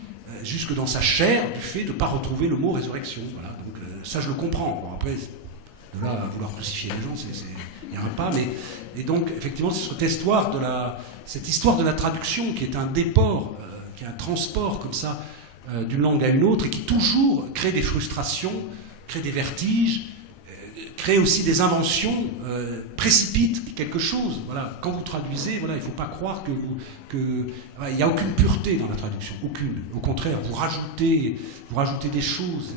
jusque dans sa chair du fait de ne pas retrouver le mot résurrection. Voilà. Donc ça je le comprends. Bon, après, de là à vouloir crucifier les gens, il n'y a un pas. Mais donc effectivement c'est cette histoire de la traduction qui est un déport, qui est un transport comme ça d'une langue à une autre, et qui toujours crée des frustrations, crée des vertiges, crée aussi des inventions, précipite quelque chose. Voilà. Quand vous traduisez, voilà, il ne faut pas croire il n'y a aucune pureté dans la traduction, aucune. Au contraire, vous rajoutez des choses,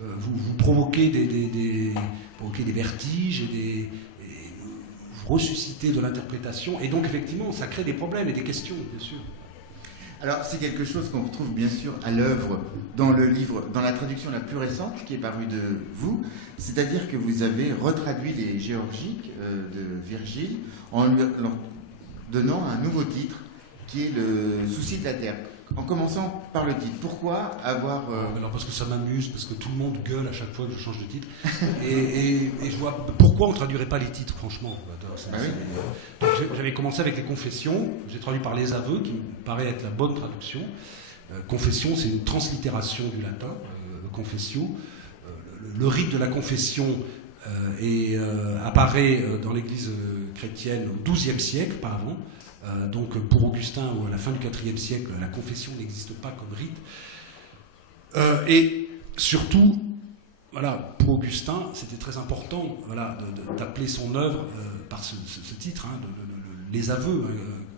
vous provoquez des vertiges, vous ressusciter de l'interprétation, et donc effectivement ça crée des problèmes et des questions, bien sûr. Alors c'est quelque chose qu'on retrouve bien sûr à l'œuvre dans le livre, dans la traduction la plus récente qui est parue de vous, c'est-à-dire que vous avez retraduit les Géorgiques de Virgile en leur donnant un nouveau titre qui est le souci de la terre. En commençant par le titre, pourquoi avoir... Alors parce que ça m'amuse, parce que tout le monde gueule à chaque fois que je change de titre. et je vois pourquoi on ne traduirait pas les titres, franchement. Donc, j'avais commencé avec les confessions, j'ai traduit par les aveux, qui me paraît être la bonne traduction. Confession, c'est une translittération du latin, confessio. Le rite de la confession apparaît dans l'Église chrétienne au XIIe siècle, pas avant. Donc pour Augustin, ou à la fin du IVe siècle, la confession n'existe pas comme rite. Et surtout, voilà, pour Augustin, c'était très important, voilà, d'appeler son œuvre par ce titre, hein, les aveux.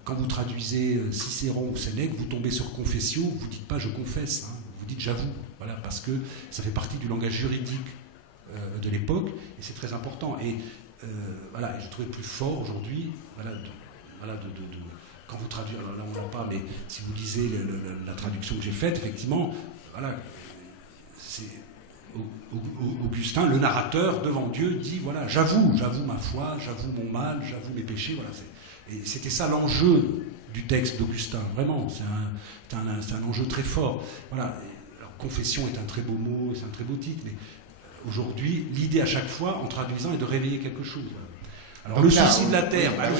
Quand vous traduisez Cicéron ou Sénèque, vous tombez sur confessio, vous ne dites pas je confesse, hein, vous dites j'avoue, voilà, parce que ça fait partie du langage juridique de l'époque, et c'est très important. Et voilà, et je trouvais plus fort aujourd'hui, voilà, quand vous traduisez, alors là on ne voit pas, mais si vous lisez la traduction que j'ai faite, effectivement, voilà, c'est Augustin, le narrateur devant Dieu, dit voilà, j'avoue ma foi, j'avoue mon mal, j'avoue mes péchés, voilà. Et c'était ça l'enjeu du texte d'Augustin, vraiment, c'est un enjeu très fort. Voilà. Alors, confession est un très beau mot, c'est un très beau titre, mais aujourd'hui, l'idée à chaque fois, en traduisant, est de réveiller quelque chose. Alors le souci de la terre, alors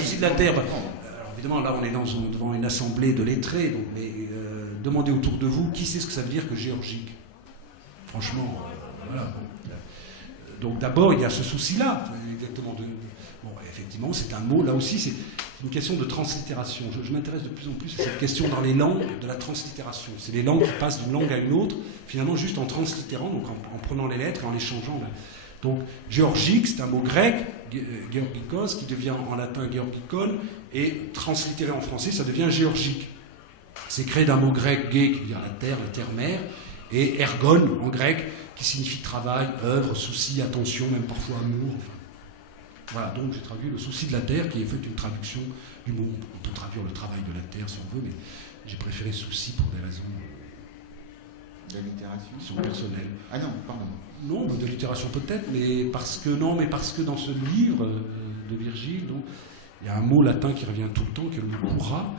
évidemment là on est devant une assemblée de lettrés, donc, mais demandez autour de vous qui sait ce que ça veut dire que géorgique. Franchement, voilà. Donc d'abord il y a ce souci-là, exactement. Bon, effectivement c'est un mot, là aussi c'est une question de translittération. Je m'intéresse de plus en plus à cette question dans les langues de la translittération. C'est les langues qui passent d'une langue à une autre, finalement juste en translittérant, donc en prenant les lettres et en les changeant. Là. Donc, géorgique, c'est un mot grec, georgikos, qui devient en latin georgikon, et translittéré en français, ça devient géorgique. C'est créé d'un mot grec, gé, qui veut dire la terre-mère, et ergon, en grec, qui signifie travail, œuvre, souci, attention, même parfois amour. Enfin. Voilà, donc j'ai traduit le souci de la terre, qui est fait une traduction du mot. On peut traduire le travail de la terre si on veut, mais j'ai préféré souci pour des raisons... D'allitération sont personnelles. Ah non, pardon. Non, de l'itération peut-être, mais parce que dans ce livre de Virgile, donc, il y a un mot latin qui revient tout le temps, qui est le mot koura,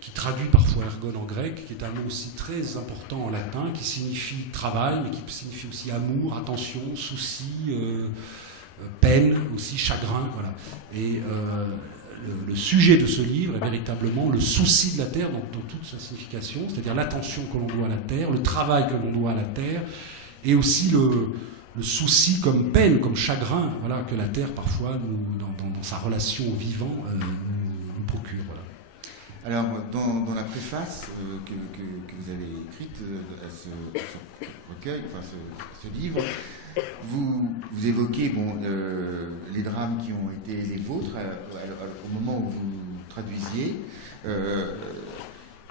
qui traduit parfois ergon en grec, qui est un mot aussi très important en latin, qui signifie travail, mais qui signifie aussi amour, attention, souci, peine, aussi chagrin, voilà. Et le sujet de ce livre est véritablement le souci de la terre dans toute sa signification, c'est-à-dire l'attention que l'on doit à la terre, le travail que l'on doit à la terre, et aussi le souci comme peine, comme chagrin, voilà, que la terre parfois, dans sa relation au vivant, nous procure. Voilà. Alors, dans la préface que vous avez écrite à ce recueil, enfin ce livre, vous évoquez les drames qui ont été les vôtres au moment où vous traduisiez,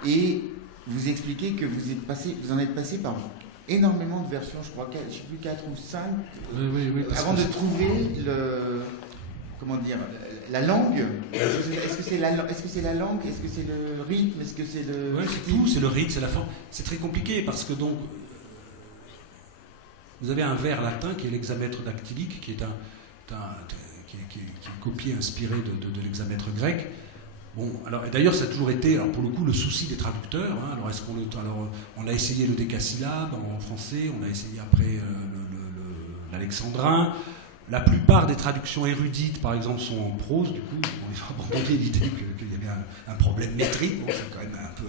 et vous expliquez que vous en êtes passé par énormément de versions, je crois, je ne sais plus 4 ou 5, oui, avant de trouver la langue. Est-ce que c'est la langue? Est-ce que c'est le rythme? Est-ce que c'est le... Oui, c'est tout, c'est le rythme, c'est la forme. C'est très compliqué parce que donc vous avez un vers latin qui est l'hexamètre dactylique, qui est une copie inspirée de l'hexamètre grec. Bon, alors, et d'ailleurs, ça a toujours été, alors pour le coup, le souci des traducteurs. Hein. Alors, on a essayé le décasyllabe en français, on a essayé après l'alexandrin. La plupart des traductions érudites, par exemple, sont en prose. Du coup, on a abandonné l'idée qu'il y avait un problème métrique. Bon, c'est quand même un peu,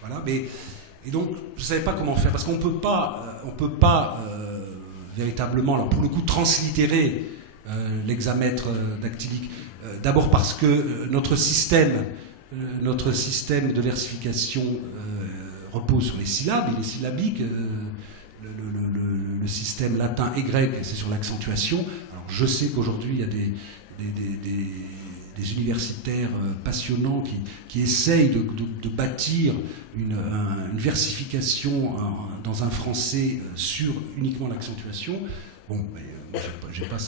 voilà. Et donc, je ne savais pas comment faire, parce qu'on peut pas véritablement, alors pour le coup, translittérer l'hexamètre dactylique. D'abord parce que notre système de versification repose sur les syllabes, il est syllabique. Le système latin et grec, c'est sur l'accentuation. Alors je sais qu'aujourd'hui, il y a des universitaires passionnants qui essayent de bâtir une versification dans un français sur uniquement l'accentuation. Bon, mais moi, j'ai pas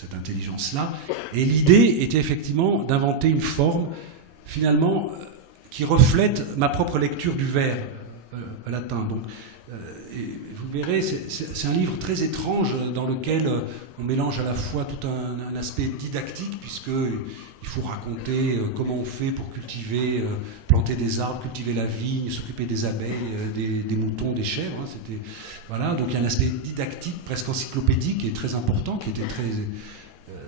cette intelligence-là. Et l'idée était effectivement d'inventer une forme, finalement, qui reflète ma propre lecture du vers latin. Donc, et vous verrez, c'est un livre très étrange dans lequel on mélange à la fois tout un aspect didactique, puisqu'il faut raconter comment on fait pour cultiver, planter des arbres, cultiver la vigne, s'occuper des abeilles, des moutons, des chèvres. Hein, voilà, donc il y a un aspect didactique, presque encyclopédique, qui est très important, qui était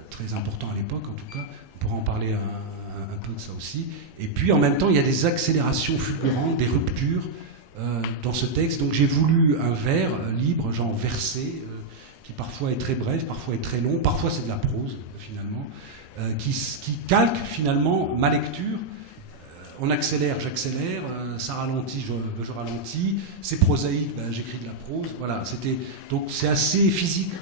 très important à l'époque en tout cas. On pourra en parler un peu de ça aussi. Et puis en même temps, il y a des accélérations fulgurantes, des ruptures dans ce texte. Donc j'ai voulu un vers libre, genre versé, qui parfois est très bref, parfois est très long, parfois c'est de la prose finalement, qui calque finalement ma lecture. On accélère, j'accélère, ça ralentit, je ralentis, c'est prosaïque, j'écris de la prose, voilà, donc c'est assez physique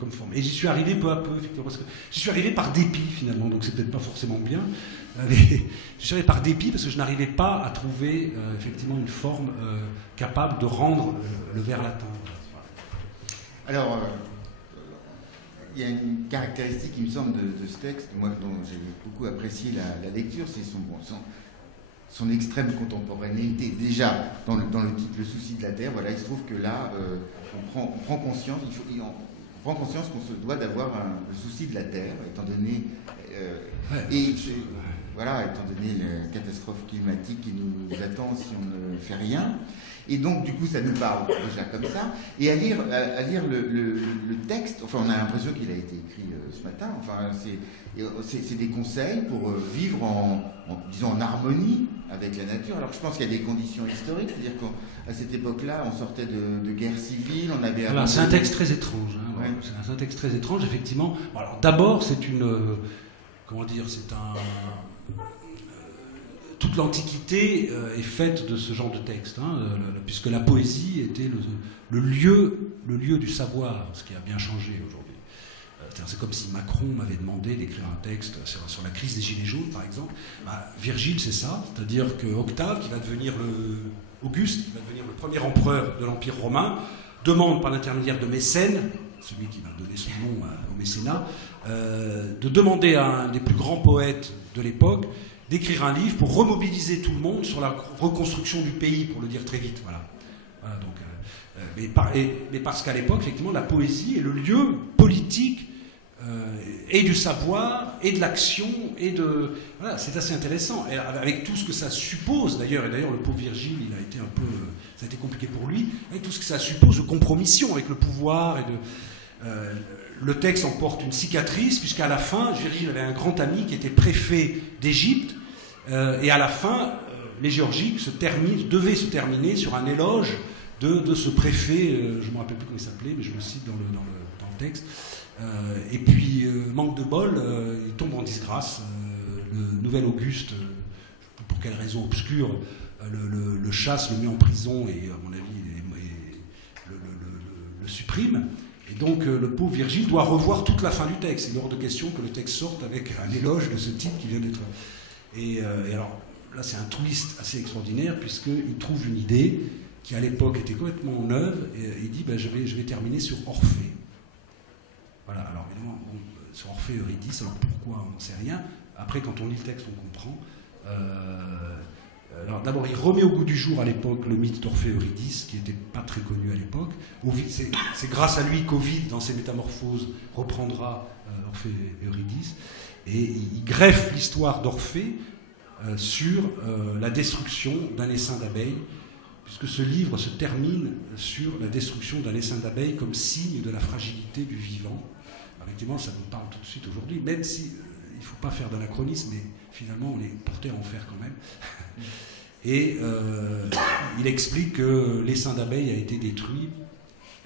comme forme. Et j'y suis arrivé peu à peu, effectivement, parce que j'y suis arrivé par dépit finalement, donc c'est peut-être pas forcément bien, mais j'y suis arrivé par dépit parce que je n'arrivais pas à trouver effectivement une forme capable de rendre le vers latin. Alors, il y a une caractéristique, il me semble, de ce texte, moi, dont j'ai beaucoup apprécié la lecture, c'est son extrême contemporanéité. Déjà, dans le titre Le souci de la Terre, voilà, il se trouve que là, on prend conscience, on prend conscience qu'on se doit d'avoir le souci de la Terre, étant donné, étant donné la catastrophe climatique qui nous attend si on ne fait rien. Et donc, du coup, ça nous parle déjà comme ça. Et à lire le texte, enfin, on a l'impression qu'il a été écrit ce matin. Enfin, c'est des conseils pour vivre disons, en harmonie avec la nature. Alors, je pense qu'il y a des conditions historiques. C'est-à-dire qu'à cette époque-là, on sortait de guerre civile, on avait... Alors, c'est un texte très étrange. Hein, ouais. C'est un texte très étrange, effectivement. Alors, d'abord, c'est toute l'Antiquité est faite de ce genre de texte, hein, puisque la poésie était le lieu du savoir, ce qui a bien changé aujourd'hui. C'est comme si Macron m'avait demandé d'écrire un texte sur la crise des Gilets jaunes, par exemple. Virgile, c'est ça, c'est-à-dire que Octave, qui va devenir Auguste, qui va devenir le premier empereur de l'Empire romain, demande par l'intermédiaire de Mécène, celui qui va donner son nom au mécénat, de demander à un des plus grands poètes de l'époque d'écrire un livre pour remobiliser tout le monde sur la reconstruction du pays, pour le dire très vite. Voilà. Donc, mais parce qu'à l'époque, effectivement, la poésie est le lieu politique et du savoir, et de l'action, et de... Voilà, c'est assez intéressant. Et avec tout ce que ça suppose, d'ailleurs, et d'ailleurs le pauvre Virgile, il a été un peu... ça a été compliqué pour lui, avec tout ce que ça suppose de compromission avec le pouvoir, et de... le texte en porte une cicatrice, puisqu'à la fin, Virgile avait un grand ami qui était préfet d'Égypte, et à la fin, les géorgiques devaient se terminer sur un éloge de ce préfet, je ne me rappelle plus comment il s'appelait, mais je le cite dans le texte. Et puis, manque de bol, il tombe en disgrâce. Le nouvel Auguste, pour quelle raison obscure, le chasse, le met en prison et, à mon avis, le supprime. Et donc, le pauvre Virgile doit revoir toute la fin du texte. Il est hors de question que le texte sorte avec un éloge de ce type qui vient d'être... Et alors, là, c'est un twist assez extraordinaire, puisqu'il trouve une idée qui, à l'époque, était complètement neuve. Et il dit, je vais terminer sur Orphée. Voilà, alors évidemment, sur Orphée Eurydice, alors pourquoi, on ne sait rien. Après, quand on lit le texte, on comprend. Alors d'abord, il remet au goût du jour à l'époque le mythe d'Orphée Eurydice, qui n'était pas très connu à l'époque. C'est grâce à lui qu'Ovide, dans ses Métamorphoses, reprendra Orphée Eurydice. Et il greffe l'histoire d'Orphée sur la destruction d'un essaim d'abeilles, puisque ce livre se termine sur la destruction d'un essaim d'abeilles comme signe de la fragilité du vivant. Alors, effectivement, ça nous parle tout de suite aujourd'hui, même si il ne faut pas faire d'anachronisme, mais finalement, on est porté à en faire quand même. Et il explique que l'essaim d'abeilles a été détruit.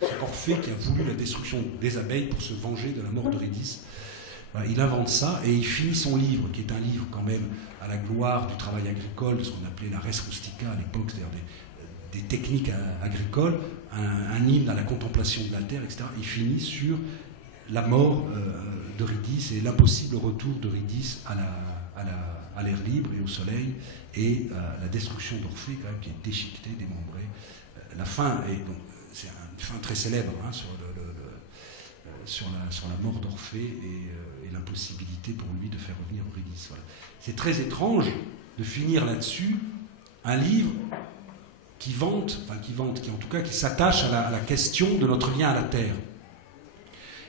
C'est Orphée qui a voulu la destruction des abeilles pour se venger de la mort d'Eurydice. Voilà, il invente ça et il finit son livre, qui est un livre quand même à la gloire du travail agricole, de ce qu'on appelait la res rustica à l'époque, c'est-à-dire des techniques agricoles, un hymne à la contemplation de la terre, etc. Il finit sur la mort d'Eurydice et l'impossible retour d'Eurydice à l'air libre et au soleil, et la destruction d'Orphée, quand même, qui est déchiquetée, démembrée. La fin, c'est une fin très célèbre, hein, sur sur la mort d'Orphée et l'impossibilité pour lui de faire revenir Eurydice. Voilà. C'est très étrange de finir là-dessus un livre qui s'attache à la question de notre lien à la Terre.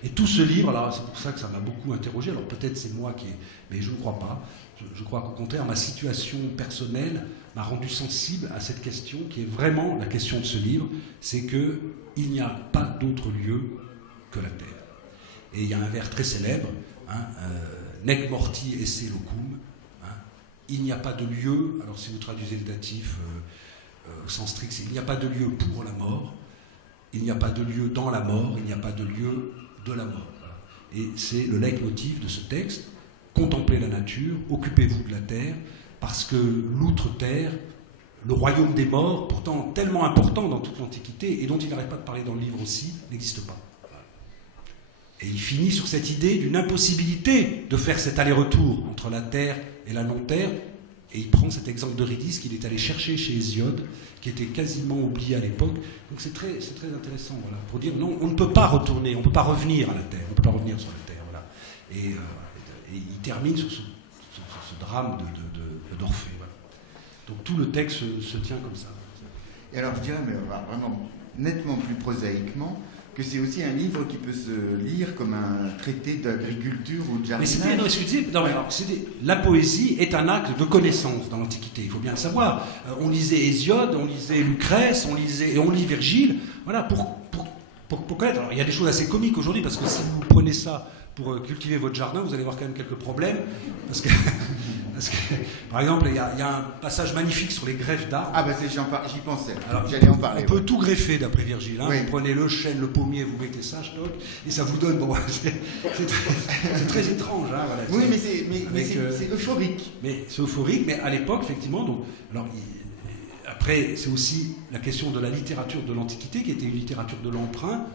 Et tout ce livre, alors c'est pour ça que ça m'a beaucoup interrogé, alors peut-être c'est moi mais je ne crois pas. Je crois qu'au contraire, ma situation personnelle m'a rendu sensible à cette question qui est vraiment la question de ce livre, c'est qu'il n'y a pas d'autre lieu que la Terre. Et il y a un vers très célèbre, nec morti esse locum, il n'y a pas de lieu, alors si vous traduisez le datif au sens strict, c'est il n'y a pas de lieu pour la mort, il n'y a pas de lieu dans la mort, il n'y a pas de lieu de la mort. Voilà. Et c'est le leitmotiv de ce texte, contemplez la nature, occupez-vous de la terre, parce que l'outre-terre, le royaume des morts, pourtant tellement important dans toute l'Antiquité, et dont il n'arrête pas de parler dans le livre aussi, n'existe pas. Voilà. Et il finit sur cette idée d'une impossibilité de faire cet aller-retour entre la terre et la non-terre, et il prend cet exemple d'Eurydice qu'il est allé chercher chez Hésiode, qui était quasiment oublié à l'époque. Donc c'est très intéressant, voilà, pour dire non, on ne peut pas retourner, on ne peut pas revenir à la terre, on ne peut pas revenir sur la terre. Voilà. Et il termine sur ce drame d'Orphée. Voilà. Donc tout le texte se tient comme ça. Et alors je dirais, mais vraiment nettement plus prosaïquement, que c'est aussi un livre qui peut se lire comme un traité d'agriculture ou de jardinage. Mais la poésie est un acte de connaissance dans l'Antiquité, il faut bien le savoir. On lisait Hésiode, on lisait Lucrèce, on lit Virgile, voilà, pour connaître. Alors, il y a des choses assez comiques aujourd'hui, parce que si vous prenez ça pour cultiver votre jardin, vous allez avoir quand même quelques problèmes, parce que par exemple, il y a un passage magnifique sur les greffes d'arbres. Ah ben j'y pensais, j'allais en parler. On peut tout greffer d'après Virgile. Oui. Vous prenez le chêne, le pommier, vous mettez ça, et ça vous donne... Bon, c'est très étrange. Hein, voilà. Oui, mais c'est euphorique. Mais c'est euphorique, mais à l'époque, effectivement... Donc, alors, après, c'est aussi la question de la littérature de l'Antiquité, qui était une littérature de l'emprunt,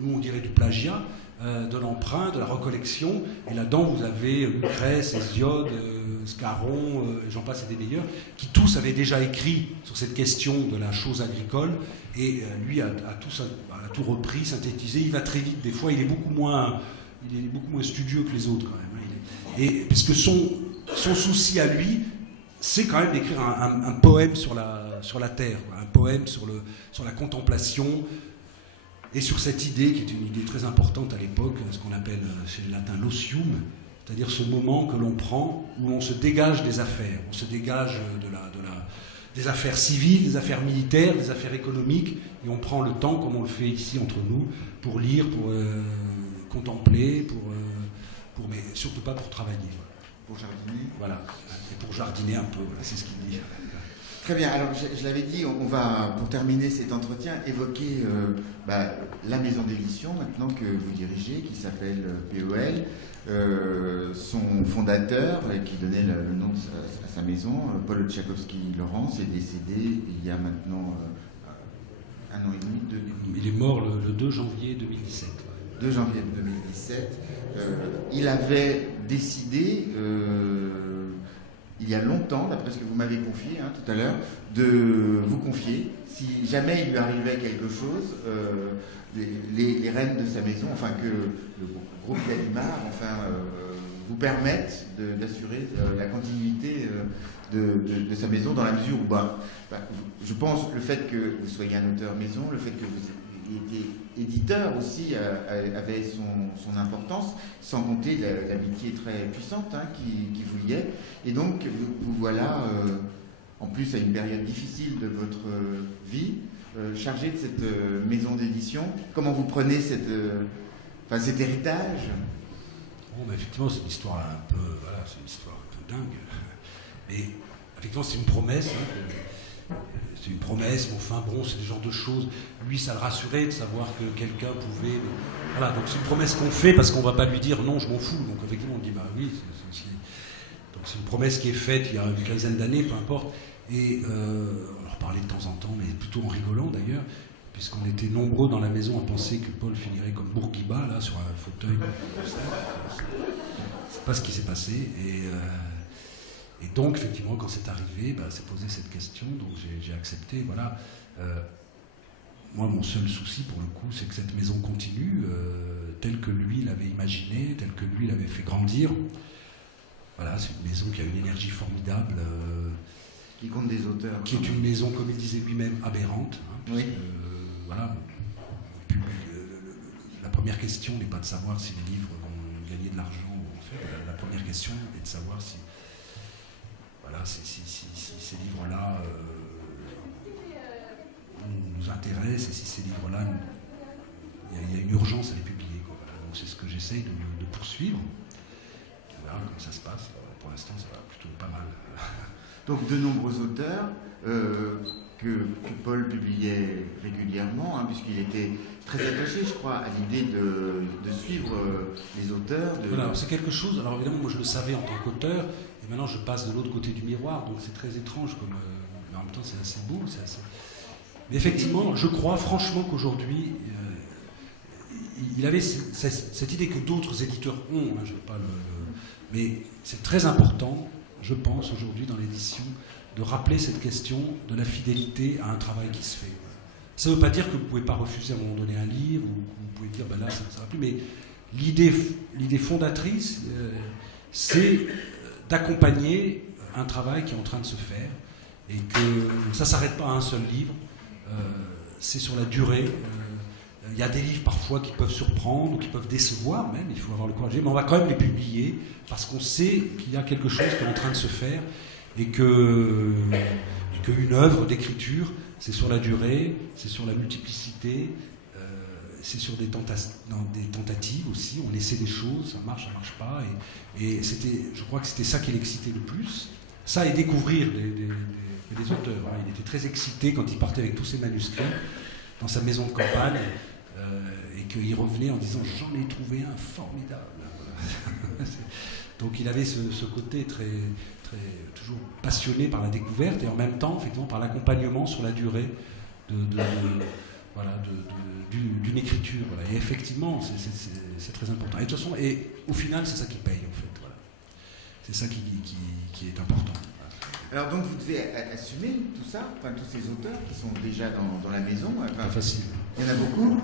nous on dirait du plagiat, de l'emprunt, de la recollection, et là-dedans vous avez Lucrèce, Hésiode, Scarron, j'en passe et des meilleurs, qui tous avaient déjà écrit sur cette question de la chose agricole, et lui a tout repris, synthétisé. Il va très vite, des fois il est beaucoup moins studieux que les autres quand même. Et puisque son souci à lui, c'est quand même d'écrire un poème sur la terre, un poème sur la contemplation, et sur cette idée, qui est une idée très importante à l'époque, ce qu'on appelle chez les latins l'osium, c'est-à-dire ce moment que l'on prend où on se dégage des affaires, on se dégage des affaires civiles, des affaires militaires, des affaires économiques, et on prend le temps, comme on le fait ici entre nous, pour lire, pour contempler, mais surtout pas pour travailler. Pour jardiner. Voilà, et pour jardiner un peu, voilà, c'est ce qu'il dit. Très bien, alors je l'avais dit, on va, pour terminer cet entretien, évoquer la maison d'édition maintenant que vous dirigez, qui s'appelle POL. Son fondateur, qui donnait le nom à sa maison, Paul Tchaikovsky-Laurence, est décédé il y a maintenant 1 an et demi. Il est mort le 2 janvier 2017. 2 janvier 2017. Il avait décidé... il y a longtemps, d'après ce que vous m'avez confié tout à l'heure, de vous confier, si jamais il lui arrivait quelque chose, les rênes de sa maison, enfin que le groupe Gallimard, vous permettent d'assurer la continuité de sa maison, dans la mesure où, je pense, le fait que vous soyez un auteur maison, le fait que vous étiez éditeur aussi avait son importance, sans compter l'amitié très puissante qui vous liait. Et donc, vous voilà, en plus à une période difficile de votre vie, chargé de cette maison d'édition. Comment vous prenez cet héritage? Bon, effectivement, c'est une histoire un peu dingue. Mais effectivement, c'est une promesse. C'est une promesse, mais enfin bon, c'est le genre de choses. Lui, ça le rassurait de savoir que quelqu'un pouvait... Voilà, donc c'est une promesse qu'on fait parce qu'on ne va pas lui dire non, je m'en fous. Donc effectivement, on dit bah oui. Donc c'est une promesse qui est faite il y a une quinzaine d'années, peu importe. Et on en parlait de temps en temps, mais plutôt en rigolant d'ailleurs, puisqu'on était nombreux dans la maison à penser que Paul finirait comme Bourguiba, là, sur un fauteuil. C'est pas ce qui s'est passé. Et donc, effectivement, quand c'est arrivé, s'est posé cette question, donc j'ai accepté, voilà. Moi, mon seul souci, pour le coup, c'est que cette maison continue, telle que lui l'avait imaginée, telle que lui l'avait fait grandir. Voilà, c'est une maison qui a une énergie formidable. Qui compte des auteurs. Qui est une maison, comme il disait lui-même, aberrante. Oui. Voilà, la première question n'est pas de savoir si les livres vont gagner de l'argent. En fait, la première question est de savoir si, voilà, si ces livres-là nous intéressent et si ces livres-là, il y a une urgence à les publier, quoi. Voilà. Donc c'est ce que j'essaye de poursuivre. On verra comment ça se passe. Pour l'instant, ça va plutôt pas mal. Donc de nombreux auteurs que Paul publiait régulièrement, hein, puisqu'il était très attaché, je crois, à l'idée de suivre les auteurs. Voilà, c'est quelque chose, alors évidemment, moi je le savais en tant qu'auteur, et maintenant je passe de l'autre côté du miroir, donc c'est très étrange, mais en même temps c'est assez beau. Mais effectivement, je crois franchement qu'aujourd'hui, il avait cette idée que d'autres éditeurs ont, hein, je ne veux pas mais c'est très important, je pense, aujourd'hui dans l'édition, de rappeler cette question de la fidélité à un travail qui se fait. Ça ne veut pas dire que vous ne pouvez pas refuser à un moment donné un livre, ou que vous pouvez dire, ben là, ça ne va plus, mais l'idée fondatrice, c'est d'accompagner un travail qui est en train de se faire, et que ça ne s'arrête pas à un seul livre, c'est sur la durée. Il y a des livres parfois qui peuvent surprendre, ou qui peuvent décevoir même, il faut avoir le courage, mais on va quand même les publier, parce qu'on sait qu'il y a quelque chose qui est en train de se faire, et qu'une œuvre d'écriture, c'est sur la durée, c'est sur la multiplicité, c'est sur des tentatives aussi, on essaie des choses, ça marche pas, et je crois que c'était ça qui l'excitait le plus, ça et découvrir des auteurs. Hein. Il était très excité quand il partait avec tous ses manuscrits dans sa maison de campagne, et qu'il revenait en disant « j'en ai trouvé un formidable ». Donc il avait ce côté très toujours passionné par la découverte et en même temps effectivement par l'accompagnement sur la durée d'une écriture. Voilà. Et effectivement, c'est très important. Et de toute façon, et au final, c'est ça qui paye en fait. Voilà. C'est ça qui est important. Alors donc vous devez assumer tout ça, enfin tous ces auteurs qui sont déjà dans la maison. Enfin, pas facile. Il y en a beaucoup.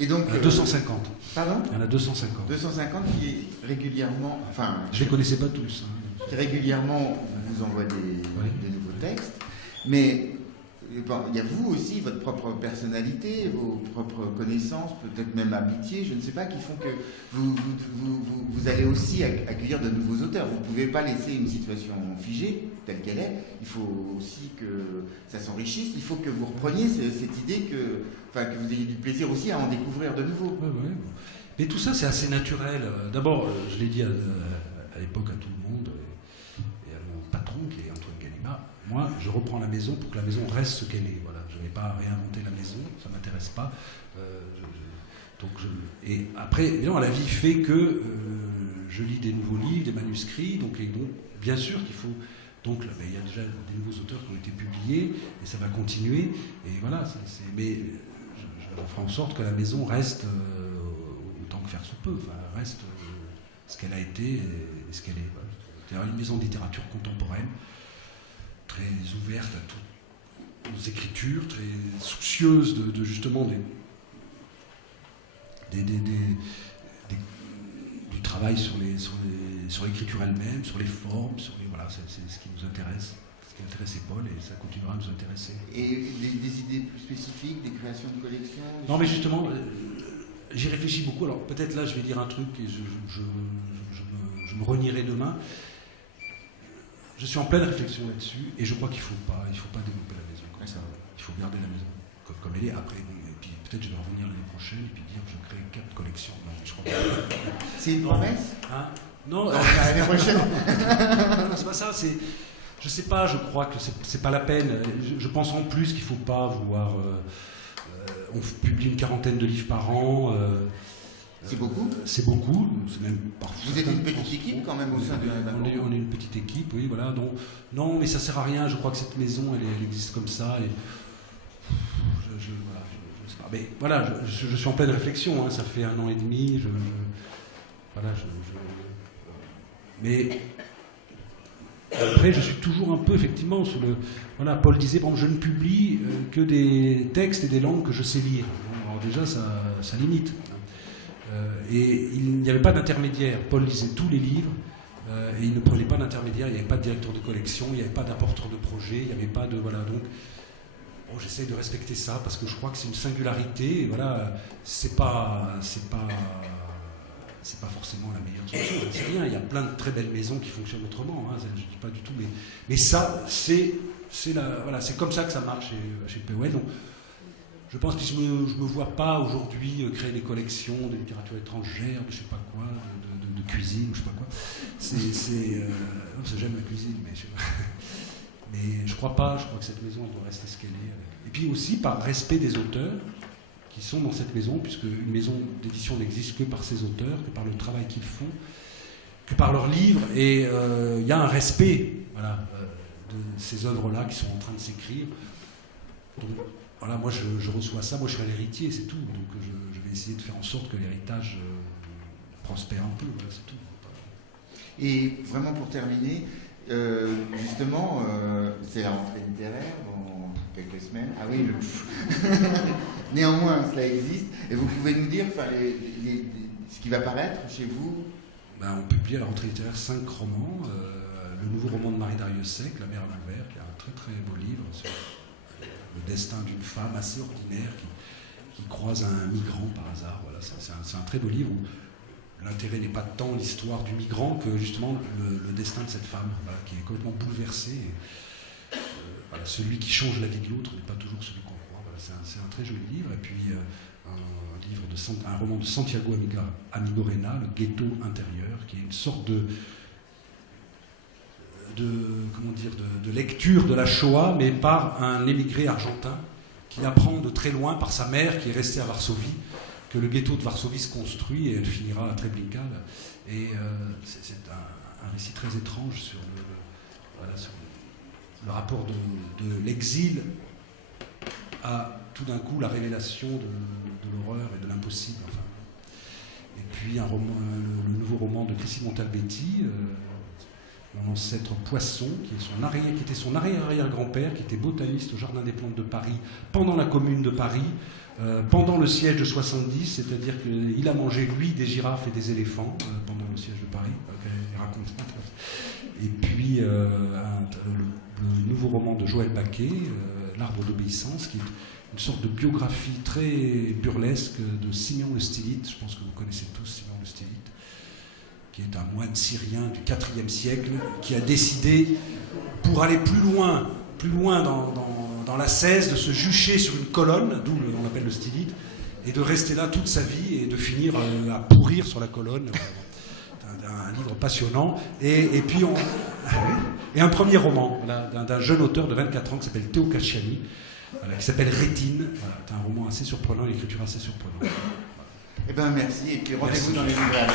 Et donc, 250. Pardon ? Il y en a 250. 250 qui régulièrement... Enfin, je ne les connaissais pas tous. Hein. Qui régulièrement vous envoient des nouveaux textes. Mais bon, il y a vous aussi, votre propre personnalité, vos propres connaissances, peut-être même amitié, je ne sais pas, qui font que vous allez aussi accueillir de nouveaux auteurs. Vous ne pouvez pas laisser une situation figée telle qu'elle est. Il faut aussi que ça s'enrichisse. Il faut que vous repreniez cette idée que vous ayez du plaisir aussi à en découvrir de nouveau. Oui. Mais tout ça, c'est assez naturel. D'abord, je l'ai dit à l'époque à tout le monde, et à mon patron, qui est Antoine Galima, moi, je reprends la maison pour que la maison reste ce qu'elle est. Voilà. Je ne vais pas réinventer la maison, ça ne m'intéresse pas. Et après, évidemment, la vie fait que je lis des nouveaux livres, des manuscrits, donc bien sûr qu'il faut... Donc il y a déjà des nouveaux auteurs qui ont été publiés, et ça va continuer. Et voilà, mais je ferai en sorte que la maison reste, autant que faire se peut, reste ce qu'elle a été et ce qu'elle est. Voilà. C'est une maison de littérature contemporaine, très ouverte à toutes aux écritures, très soucieuse de justement du travail sur l'écriture elle-même, sur les formes, voilà, c'est ce qui nous intéresse, ce qui intéressait Paul, et ça continuera à nous intéresser. Et des idées plus spécifiques, des créations de collections? Non, mais justement, j'y réfléchis beaucoup. Alors peut-être là, je vais dire un truc et je me renierai demain. Je suis en pleine réflexion là-dessus, et je crois qu'il ne faut pas développer la maison comme ça. Il faut garder la maison comme elle est. Après, et puis peut-être je vais revenir l'année prochaine et puis dire que je crée 4 collections. Non, je crois pas. C'est une promesse? Hein? Non, l'année prochaine. Non, c'est pas ça. Je sais pas. Je crois que c'est pas la peine. Je pense en plus qu'il faut pas vouloir. On publie une 40aine de livres par an. C'est beaucoup. C'est beaucoup. C'est même parfois. Vous êtes une petite équipe quand même au sein de la maison. On est une petite équipe, oui, voilà. Donc, non, mais ça sert à rien. Je crois que cette maison, elle existe comme ça. Et je sais pas. Mais voilà, je suis en pleine réflexion. Hein, ça fait 1 an et demi. Mais après, je suis toujours un peu, effectivement, sur le... Voilà, Paul disait, bon, je ne publie que des textes et des langues que je sais lire. Alors déjà, ça limite. Et il n'y avait pas d'intermédiaire. Paul lisait tous les livres et il ne prenait pas d'intermédiaire. Il n'y avait pas de directeur de collection, il n'y avait pas d'apporteur de projet, il n'y avait pas de... Voilà, donc bon, j'essaye de respecter ça parce que je crois que c'est une singularité. Et voilà, c'est pas forcément la meilleure solution. Je ne sais rien, il y a plein de très belles maisons qui fonctionnent autrement, hein, je ne dis pas du tout. Mais ça, c'est comme ça que ça marche chez POL. Donc, je pense que je ne me vois pas aujourd'hui créer des collections de littérature étrangère, de je sais pas quoi, de cuisine, ou je sais pas quoi. J'aime la cuisine, mais je sais pas. Mais je crois pas, je crois que cette maison elle doit rester ce qu'elle est. Et puis aussi par respect des auteurs qui sont dans cette maison, puisque une maison d'édition n'existe que par ses auteurs, que par le travail qu'ils font, que par leurs livres, et il y a un respect de ces œuvres-là qui sont en train de s'écrire. Donc voilà, moi je reçois ça, moi je serai l'héritier, c'est tout. Donc je vais essayer de faire en sorte que l'héritage prospère un peu, voilà, c'est tout. Et vraiment pour terminer, justement, c'est la rentrée littéraire dans quelques semaines. Ah oui, néanmoins, cela existe. Et vous pouvez nous dire ce qui va paraître chez vous? On publie à la rentrée littéraire 5 romans. Le nouveau roman de Marie Dariussec, La mer à l'envers, qui est un très très beau livre sur le destin d'une femme assez ordinaire qui croise un migrant par hasard. Voilà, c'est un très beau livre où l'intérêt n'est pas tant l'histoire du migrant que justement le destin de cette femme, voilà, qui est complètement bouleversée. Et, voilà, celui qui change la vie de l'autre n'est pas toujours celui qu'on croit. Voilà, c'est un très joli livre. Et puis un roman de Santiago Amigorena, Le ghetto intérieur, qui est une sorte de lecture de la Shoah, mais par un émigré argentin qui apprend de très loin par sa mère, qui est restée à Varsovie, que le ghetto de Varsovie se construit et elle finira à Treblinka. Et c'est un récit très étrange sur le rapport de l'exil à tout d'un coup la révélation de l'horreur et de l'impossible. Enfin. Et puis le nouveau roman de Christine Montalbetti, mon ancêtre Poisson, qui était son arrière-arrière-grand-père, qui était botaniste au Jardin des Plantes de Paris pendant la Commune de Paris, pendant le siège de 70, c'est-à-dire qu'il a mangé, lui, des girafes et des éléphants pendant le siège de Paris. Il raconte ça. Et puis le nouveau roman de Joël Baquet, L'Arbre d'obéissance, qui est une sorte de biographie très burlesque de Simeon le Stylite. Je pense que vous connaissez tous Simeon le Stylite, qui est un moine syrien du IVe siècle, qui a décidé, pour aller plus loin dans la l'ascèse, de se jucher sur une colonne, d'où on l'appelle le stylite, et de rester là toute sa vie et de finir à pourrir sur la colonne. Un livre passionnant. Et puis et un premier roman d'un jeune auteur de 24 ans qui s'appelle Théo Cacciani, qui s'appelle Rétine. Voilà, c'est un roman assez surprenant, l'écriture assez surprenante. Eh bien, merci. Et puis rendez-vous dans les librairies.